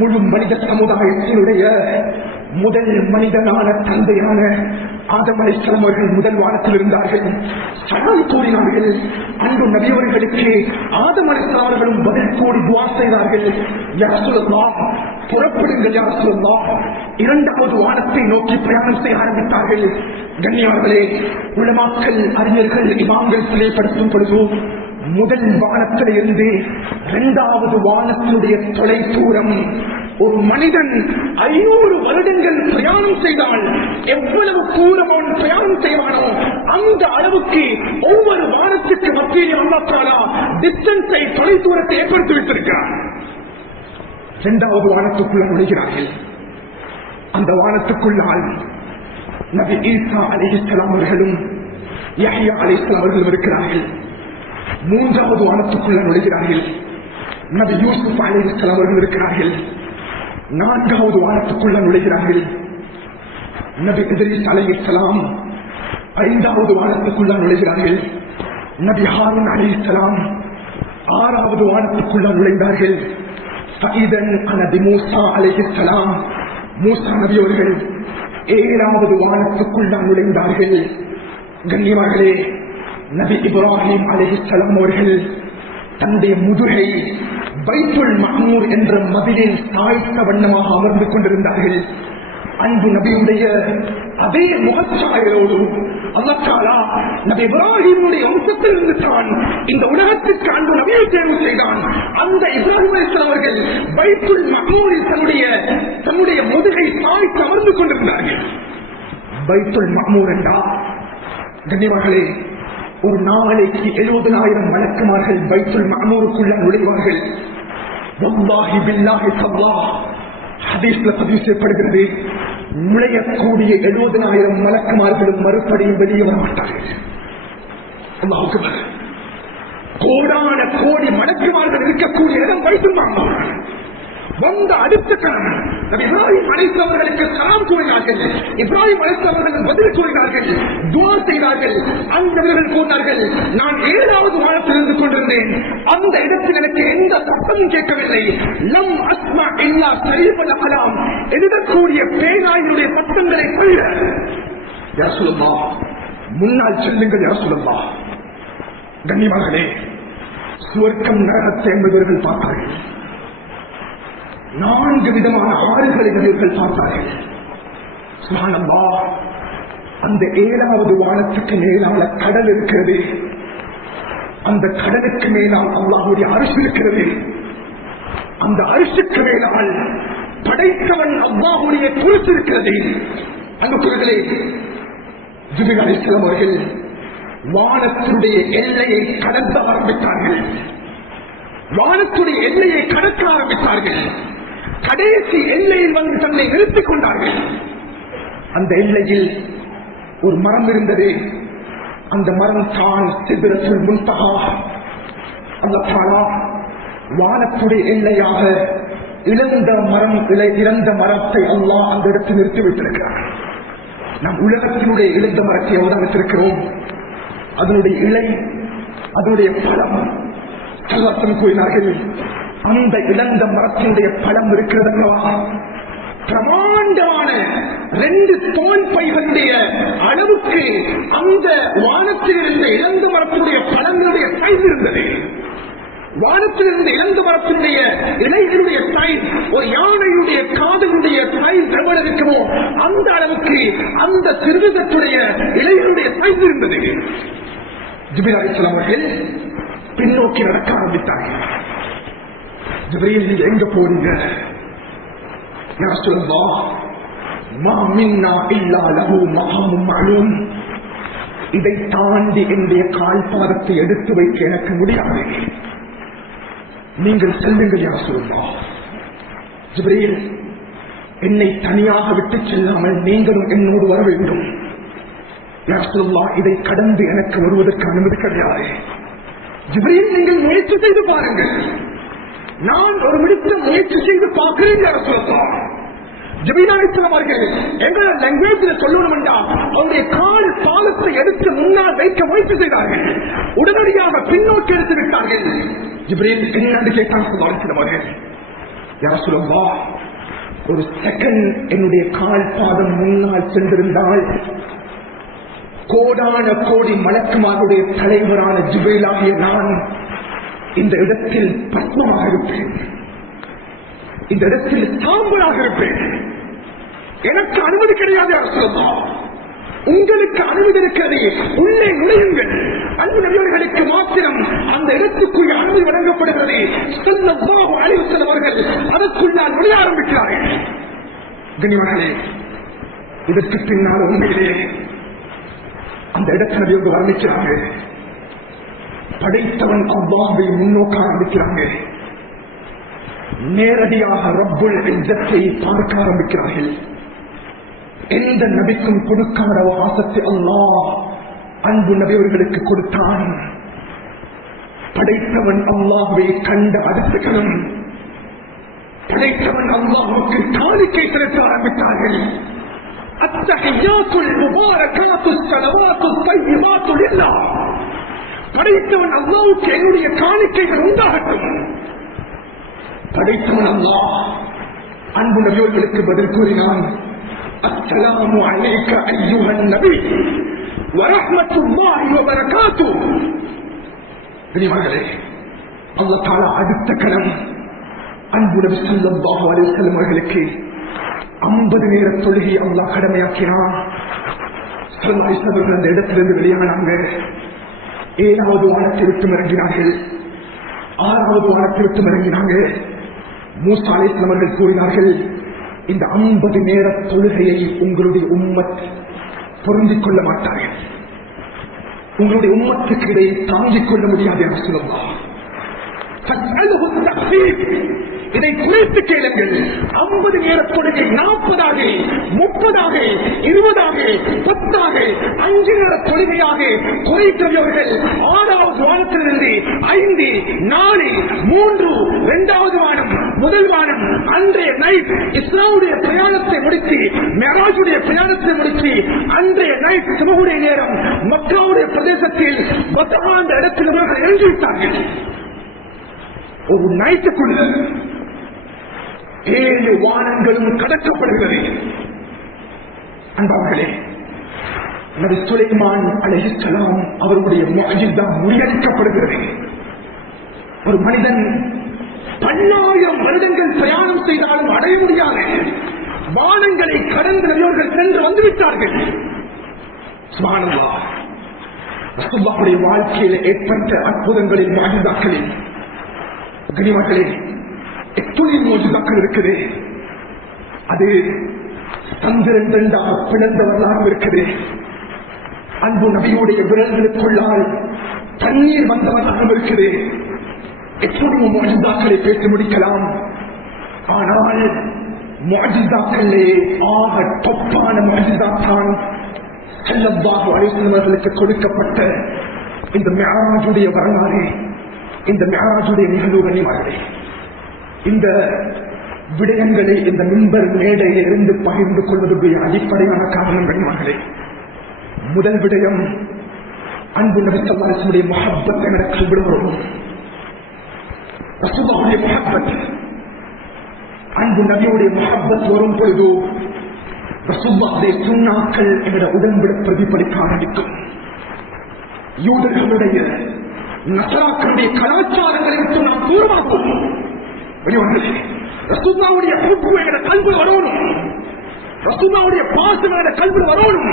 முழு மனித சமுதாயத்தினுடைய முதல் மனிதனான தந்தையான ஆதம் அலைஹிஸ்ஸலாம் அவர்கள் முதல் வானத்தில் இருந்தார்கள். சலாம் கூறினார்கள். அன்பு நபியவர்களுக்கு ஆதம் அலைஹிஸ்ஸலாம் அவர்களும் பதில் கூறி துஆ செய்தார்கள். யா ரசூலல்லாஹ், புறப்படுங்கள் யா ரசூலல்லாஹ். இரண்டாவது வானத்தை நோக்கி பிரயாணம் செய்ய ஆரம்பித்தார்கள். கண்ணியவான்களே, உலமாக்கள், அறிஞர்கள், இமாம்கள் பிழைப்படுத்தும் பொழுது முதல் வானத்தில் இருந்து இரண்டாவது வானத்தினுடைய தொலை தூரம் ஒரு மனிதன் 500 வருடங்கள் பிரயாணம் செய்தால் எவ்வளவு தூரம் அவன் பிரயாணம் செய்வானோ அந்த அளவுக்கு ஒவ்வொரு வானத்துக்கு மத்தியிலே அல்லாஹ் தஆலா டிஸ்டன்ஸை, தொலை தூரத்தை ஏற்படுத்தி வைத்திருக்கிறார். இரண்டாவது வானத்துக்குள்ள நுழைகிறார்கள். அந்த வானத்துக்குள்ளால் நபி ஈசா அலைஹிஸ்ஸலாம் அவர்களும் யஹ்யா அலைஹிஸ்ஸலாம் அவர்களும் இருக்கிறார்கள். மூன்றாவது வானத்துக்குள்ள நுழைகிறார்கள். நபி யூசுப் அலைஹிஸ்ஸலாம் அவர்கள் இருக்கிறார்கள். நான்காவது வானத்துக்குள்ள நுழைகிறார்கள். நபி இத்ரீஸ் அலைஹிஸ்ஸலாம். ஐந்தாவது வானத்துக்குள்ள நுழைகிறார்கள். நபி ஹாரூன் அலைஹிஸ்ஸலாம். ஆறாவது வானத்துக்குள்ள நுழைந்தார்கள். ஃபஇதன் அன பி மூஸா அலைஹிஸ்ஸலாம். மூஸா நபி அவர்கள் ஏழாவது வானத்துக்குள்ள நுழைந்தார்கள். கண்ணியமார்களே, நபி இப்ராஹிம் அலைஹிஸ்ஸலாம் அவர்கள் தன்னுடைய முதுகை பைத்துல் மஅமூர் என்ற மதிலில் சாய்த்த வண்ணமாக அமர்ந்து கொண்டிருந்தார்கள். அன்பு நபியுடைய அதே முகச்சாயலோடு அல்லாஹ் தஆலா நபி இப்ராஹிமுடைய வம்சத்திலிருந்து தான் இந்த உலகத்திற்கு அன்பு நபியை தேர்வு செய்தான். அந்த இப்ராஹிம் அலைஹிஸ்ஸலாம் அவர்கள் பைத்துல் மஅமூரில் தன்னுடைய முதுகை சாய்த்து அமர்ந்து கொண்டிருந்தார்கள். பைத்துல் மஅமூர் என்றா கண்ணியமார்களே, ஒரு நாளைக்கு 70,000 மலக்குமார்கள் பைத்துல் மஅமூருக்குள்ள நுழைவார்கள். வல்லாஹி பில்லாஹி தல்லாஹ் ஹதீஸ்ல பதிவு செய்யப்படுகிறது. நுழையக்கூடிய 70,000 மலக்குமார்களும் மறுபடியும் வெளியே வர மாட்டார்கள். அல்லாஹ் அக்பர். கோடான கோடி மலக்குமார்கள் இருக்கக்கூடிய இடம் பைத்துல் மஅமூர். வந்த அடுத்த கணம் நபி இப்ராஹிம் அலைஹிஸ்ஸலாம் அவர்களுக்கு சலாம் கூறினார்கள். இப்ராஹிம் அலைஹிஸ்ஸலாம் அவர்கள் பதில் கூறினார்கள், துஆ செய்தார்கள். அந்தவர்கள் கூறினார்கள், நான் 7வது வானத்தில் இருந்து கொண்டிருந்தேன். அந்த இடத்தில் எனக்கு எந்த சத்தமும் கேட்கவில்லை. லம் அஸ்மா இல்லா ஸரீபல் கலாம். எழுதக்கூடிய பேனாயினுடைய சத்தங்களை தவிர. யா ரசூலல்லாஹ், முன்னால் செல்லுங்கள் யா ரசூலல்லாஹ். கண்ணியமானவர்களே, சுவர்க்கம் நரகத்தை என்பவர்கள் பார்த்தார்கள். 4 விதமான ஆறுகளை நபிகள் பார்த்தார்கள். சுப்ஹானல்லாஹ். அந்த 7வது வானத்துக்கு மேலான கடல் இருக்கிறது. அந்த கடலுக்கு மேலால் அல்லாஹ்வுடைய அரிசி இருக்கிறது. அந்த அரிசிக்கு மேலால் படைத்தவன் அல்லாஹ்வுடைய குருசு இருக்கிறது. அன்புக்குரியவர்களே, ஜிப்ரீல் அலைஹிஸ்ஸலாம் அவர்கள் வானத்துடைய எல்லையை கடக்க ஆரம்பித்தார்கள். வானத்துடைய எல்லையை கடக்க ஆரம்பித்தார்கள். கடைசி எல்லையில் வந்து தன்னை நிறுத்திக் கொண்டார்கள். அந்த எல்லையில் ஒரு மரம் இருந்தது. அந்த மரம் தான் சித்ரத்துல் முன்தஹா. அல்லாஹ் தஆலா வானத்துடைய எல்லையாக இழந்த மரத்தை அல்லாஹ் அந்த இடத்தில் நிறுத்தி வைத்திருக்கிறார். நாம் உலகத்தினுடைய இழந்த மரத்தை அவதானித்திருக்கிறோம். அதனுடைய இலை, அதனுடைய பழம் கல்லாசம் கூறினார்கள். அந்த இழந்த மரத்தினுடைய பழம் இருக்கிறதல்லவா, பிரமாண்டமான 2 தோல் பைகளுடைய அளவுக்கு அந்த வானத்தில் இருந்த இழந்த மரத்தினுடைய பழங்களுடைய சைஸ் இருந்தது. வானத்தில் இருந்த இழந்த மரத்தினுடைய இலைகளுடைய சைஸ் ஒரு யானையுடைய காதலுடைய சைஸ் எவ்வளவு இருக்குமோ அந்த அளவுக்கு அந்த சிறுவிதத்துடைய இலைகளுடைய சைஸ் இருந்தது. ஜிப்ரீல் அலைஹிஸ்ஸலாம் அவர்கள் பின்னோக்கி நடக்க ஆரம்பித்தார்கள். ஜிப்ரீல், நீங்க எங்க போறீங்க? யா ரசூலல்லாஹ், மா மின்னா இல்லா லஹு மகாமும் மஅலூம். இதை தாண்டி என்னுடைய கால் பாதத்தை எடுத்து வைக்க எனக்கு முடியாது. நீங்கள் செல்லுங்கள் யா ரசூலல்லாஹ். ஜிப்ரீல், என்னை தனியாக விட்டு செல்லாமல் நீங்களும் என்னோடு வர வேண்டும். யா ரசூலல்லாஹ், இதை கடந்து எனக்கு வருவதற்கு அனுமதி கிடையாது. ஜிப்ரீல், நீங்கள் முயற்சி செய்து பாருங்கள். நான் ஒரு விடுத்த முயற்சி செய்து பார்க்கிறேன் யா ரசூலல்லாஹ். ஜிப்ரீல் அலைஹிஸ்ஸலாம் அவர்கள் எங்களோட லாங்குவேஜ்ல சொல்லணும் என்றால் அவருடைய கால் பாதத்தை எடுத்து முன்னால் வைக்க முயற்சி செய்தார்கள். உடனடியாக பின்னோக்கி எடுத்து விட்டார்கள். ஜிப்ரீல் என்னன்னு கேட்டான் அவர்கள். யா ரசூலல்லாஹ், ஒரு செகண்ட் என்னுடைய கால் பாதம் முன்னால் சென்றிருந்தால் கோடான கோடி மலக்குமாருடைய தலைவரான ஜிப்ரீலாகிய நான் இந்த இடத்தில் பத்மமாக இருப்பேன். இந்த இடத்தில் சாம்பலாக இருப்பேன். எனக்கு அனுமதி கிடையாது யா ரசூலல்லாஹ். உங்களுக்கு அனுமதி இருக்கிறது, உள்ளே நுழையுங்கள். அன்பு நபியவர்களுக்கு மாத்திரம் அந்த இடத்துக்குரிய அனுமதி வழங்கப்படுகிறது. ஸல்லல்லாஹு அலைஹி வஸல்லம் அவர்கள் அதற்குள்ளால் நுழைய ஆரம்பிக்கிறார்கள். கண்ணியமானவர்களே, இதற்கு பின்னால் உண்மையிலே அந்த இடத்தில் நபியோடு வர்ணிக்கிறாங்க. படைத்தவன் அல்லாஹ்வை முன்னோக்க ஆரம்பிக்கிறாங்க. நேரடியாக ரப்புல் இஸ்ஸத்தை பார்க்க ஆரம்பிக்கிறார்கள். எந்த நபிக்கும் கொடுக்காத வாசத்தை அல்லாஹ் அன்பு நபியவர்களுக்கு கொடுத்தான். படைத்தவன் அல்லாஹ்வை கண்ட அடுத்த கணம் படைத்தவன் அல்லாஹ்வுக்கு காணிக்கை செலுத்த ஆரம்பித்தார்கள். அத்தஹிய்யாத்துல் முபாரகாத்துஸ் ஸலவாத்துத் தய்யிபாத்து லில்லாஹ். படைத்தவன் அல்லாஹ்வுக்கு என்னுடைய காணிக்கைகள் உண்டாகட்டும். படைத்தவன் அல்லாஹ் அன்பு நபியவர்களுக்கு பதில் கூறினான். அஸ்ஸலாமு அலைக அய்யுஹன் நபி வ ரஹ்மத்துல்லாஹி வ பரகாத்துஹு. கனிமகளே, அல்லாஹ் தஆலா அடுத்த கணம் அன்பு நபி ஸல்லல்லாஹு அலைஹி வஸல்லம் அவர்களுக்கு 50 நேர தொழுகை அல்லாஹ் கடமையாக்கினான். ஸல்லல்லாஹு அலைஹி வஸல்லம் அந்த இடத்திலிருந்து வெளியானாங்க. 7வது வானத்தை விட்டு இறங்கினார்கள். 6வது வானத்தை விட்டு இறங்கினாங்க. மூசா அலைஹிஸ்ஸலாம் அவர்கள் கூறினார்கள், இந்த 50 நேர தொழுகையை உங்களுடைய உம்மத் பொருந்திக் கொள்ள மாட்டார்கள். உங்களுடைய உம்மத்துக்கு இடையே தாங்கிக் கொள்ள முடியாது என்று சொல்லலாம். இதை குறைத்து கேளுங்கள். 50 நேர தொழுகை 40ஆக, 30ஆக, 20ஆக, 10ஆக, 5 நேர தொழுகையாக குறைத்தவர்கள் 6வது வானத்திலிருந்து 5, 4, 3, 2வது வானம், முதல் வானம், அன்றைய நைட் இஸ்ராவுடைய பிரயாணத்தை முடித்து மெராஜுடைய பிரயாணத்தை முடித்து அன்றைய நைட் சுபஹுடைய நேரம் மக்காவுடைய பிரதேசத்தில் அந்த இடத்தில் அவர்கள் எழுதிவிட்டார்கள். ஒரு நைட்டுக்குள்ள 7 வானங்களும் கடக்கப்படுகிறது. அன்பார்களே, நபி சுலைமான் அலைஹிஸ்ஸலாம் அவருடைய முஅஜிஸா முறியடிக்கப்படுகிறது. ஒரு மனிதன் 10,000 வருடங்கள் பிரயாணம் செய்தாலும் அடைய முடியாத வானங்களை கடந்து நபியவர்கள் சென்று வந்துவிட்டார்கள். சுப்ஹானல்லாஹ். ரசூலுல்லாஹ்வுடைய வாழ்க்கையில் ஏற்பட்ட அற்புதங்களின் முஅஜிஸாக்களில் கனிமகளே எத்துணை முஅஜிஸாக்கள் இருக்குது. அது சந்திரன் இரண்டாக பிளந்த வரலாறு இருக்குது. அன்பு நபியுடைய விரல்களுக்குள்ளால் தண்ணீர் வந்த வரலாறு இருக்குது. எத்தனையோ முஅஜிஸாக்களை பேசி முடிக்கலாம். ஆனால் முஅஜிஸாக்களே ஆக தொப்பான முஅஜிஸாத்தான் ஸல்லல்லாஹு அலைஹி வஸல்லம் அவர்களுக்கு கொடுக்கப்பட்ட இந்த மிஅராஜுடைய வரலாறு, இந்த மிஅராஜுடைய நிகழ்வு கனிமகளே. இந்த விடயங்களை இந்த மிம்பர் மேடையில் இருந்து பகிர்ந்து கொள்வதற்குரிய அடிப்படையான காரணம் கனிமகளே. முதல் விடயம், அன்பு நபி ஸல்லல்லாஹு அலைஹி வஸல்லம் முஹப்பத் என்ற கல்வியில் வரும். ரசூலுல்லாஹுடைய முஹப்பத், அன்பு நபியுடைய முஹப்பத் வரும் பொழுது ரசூலுல்லாஹுடைய சுன்னாக்கள் என்ற உடன்பட பிரதிபலிக்க ஆரம்பிக்கும். யூதர்களுடைய நஸராக்களுடைய கலாச்சாரங்களை விட்டு நாம் தூரமாக்குவோம். ரசூலுல்லாஹுடைய ஹுப்பு என்ற கல்வி வரணும், ரசூலுல்லாஹுடைய பாசம் என்ற கல்வி வரணும்.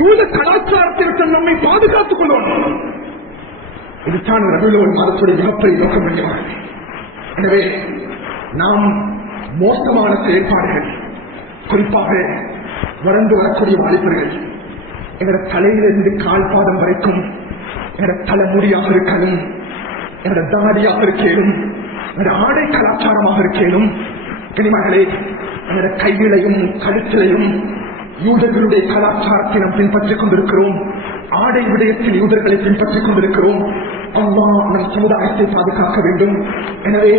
யூத கலாச்சாரத்தை விட்டு நம்மை பாதுகாத்துக் கொள்ளணும். இதுதான் ரபியுல் மாதத்துடைய மிகப்பெரிய நோக்கம் வேண்டியவார்கள். எனவே நாம் மோசமான செயல்பாடுகள், குறிப்பாக வளர்ந்து வரக்கூடிய வாலிபர்கள், எங்களோட தலையிலிருந்து கால் பாதம் வரைக்கும் எங்களோட தலைமுடியாக இருக்கணும், எங்களோட தாடியாக இருக்கேனும், எங்களோட ஆடை கலாச்சாரமாக இருக்கேனும் கனிமகளே, எங்களோட கையிலையும் கழுத்திலையும் யூதர்களுடைய கலாச்சாரத்தை நாம் பின்பற்றிக் கொண்டிருக்கிறோம். ஆடை விடயத்தில் யூதர்களை பின்பற்றிக் கொண்டிருக்கிறோம். அல்லாஹ் நம் சமுதாயத்தை பாதுகாக்க வேண்டும். எனவே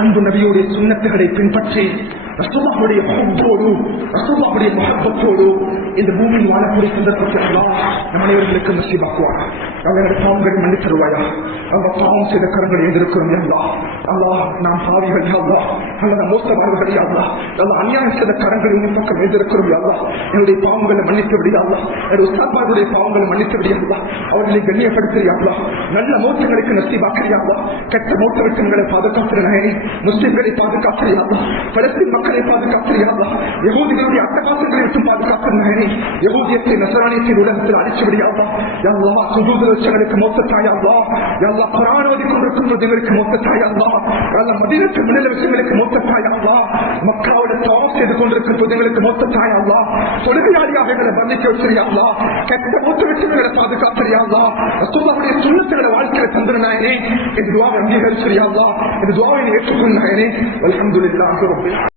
அன்பு நபியுடைய சுன்னத்துகளை பின்பற்றி ரசூலுல்லாஹுடைய ஹுப்போடு, ரசூலுல்லாஹுடைய முஹப்பத்தோடு இந்த பூமியில் வாழக்கூடிய சந்தர்ப்பத்தை அல்லாஹ் நம் அனைவர்களுக்கு நசீபாக்குவார். அவர்களுடைய பாவங்களை மன்னித்து தருவாயா. அவங்க பாவம் செய்த கரங்களை எழுந்திருக்கிறோம். அல்லாஹ் நாம் பாவிகள், அல்ல மோசமானவர்கள், அல்ல அநியாயம் செய்த கரங்களை உன் பக்கம் எழுந்திருக்கிறோம். என்னுடைய பாவங்களை மன்னித்து விடியாதா, என்னுடைய உஸ்தாத்மார்களுடைய பாவங்களை மன்னித்து விடியாதா, அவர்களை கண்ணியப்படுத்துறியாதா, நல்ல மோசங்களுக்கு நசீபாக்குறியாதா, கெட்ட மோசங்களை பாதுகாக்கிறேன், முஸ்லிம்களை பாதுகாக்கிறியாதா, பலஸ்தீன் மக்களை பாதுகாக்கிறியாதா, யகூதிகளுடைய அட்டகாசங்களை விட்டு பாதுகாக்கிறேன், யகூதியத்தை நசரானியத்தின் உலகத்தில் அழிச்சு விடியாதா, யல்லாஹ் சுஜூது வச்சவர்களுக்கு மோசத்தாயாதா, யல்லாஹ் குர்ஆன் ஓதிக் கொண்டிருக்கும் இதுவரைக்கு மோசத்தாயாதா, யல்லாஹ் மதீனத்து மின்னல் விஷயங்களுக்கு மோசத்தாயாதா, மக்காவோட தவாஃப் செய்து கொண்டிருக்கும் புதுங்களுக்கு மோசத்தாயாதா, தொழுகையாளியாக எங்களை வர்ணிக்க வச்சிருயாதா, கெட்ட மோச விஷயங்களை பாதுகாக்கிறியாதா, ரசூலுல்லாஹுடைய சுன்னத்துகளை வாழ்க்கையில தந்திரனாயனே, இந்த துஆவை அங்கீகரிச்சிருயாதா, இந்த துஆவை ஏற்றுக்கொண்டாயனே. அல்ஹம்துலில்லாஹி ரப்பில்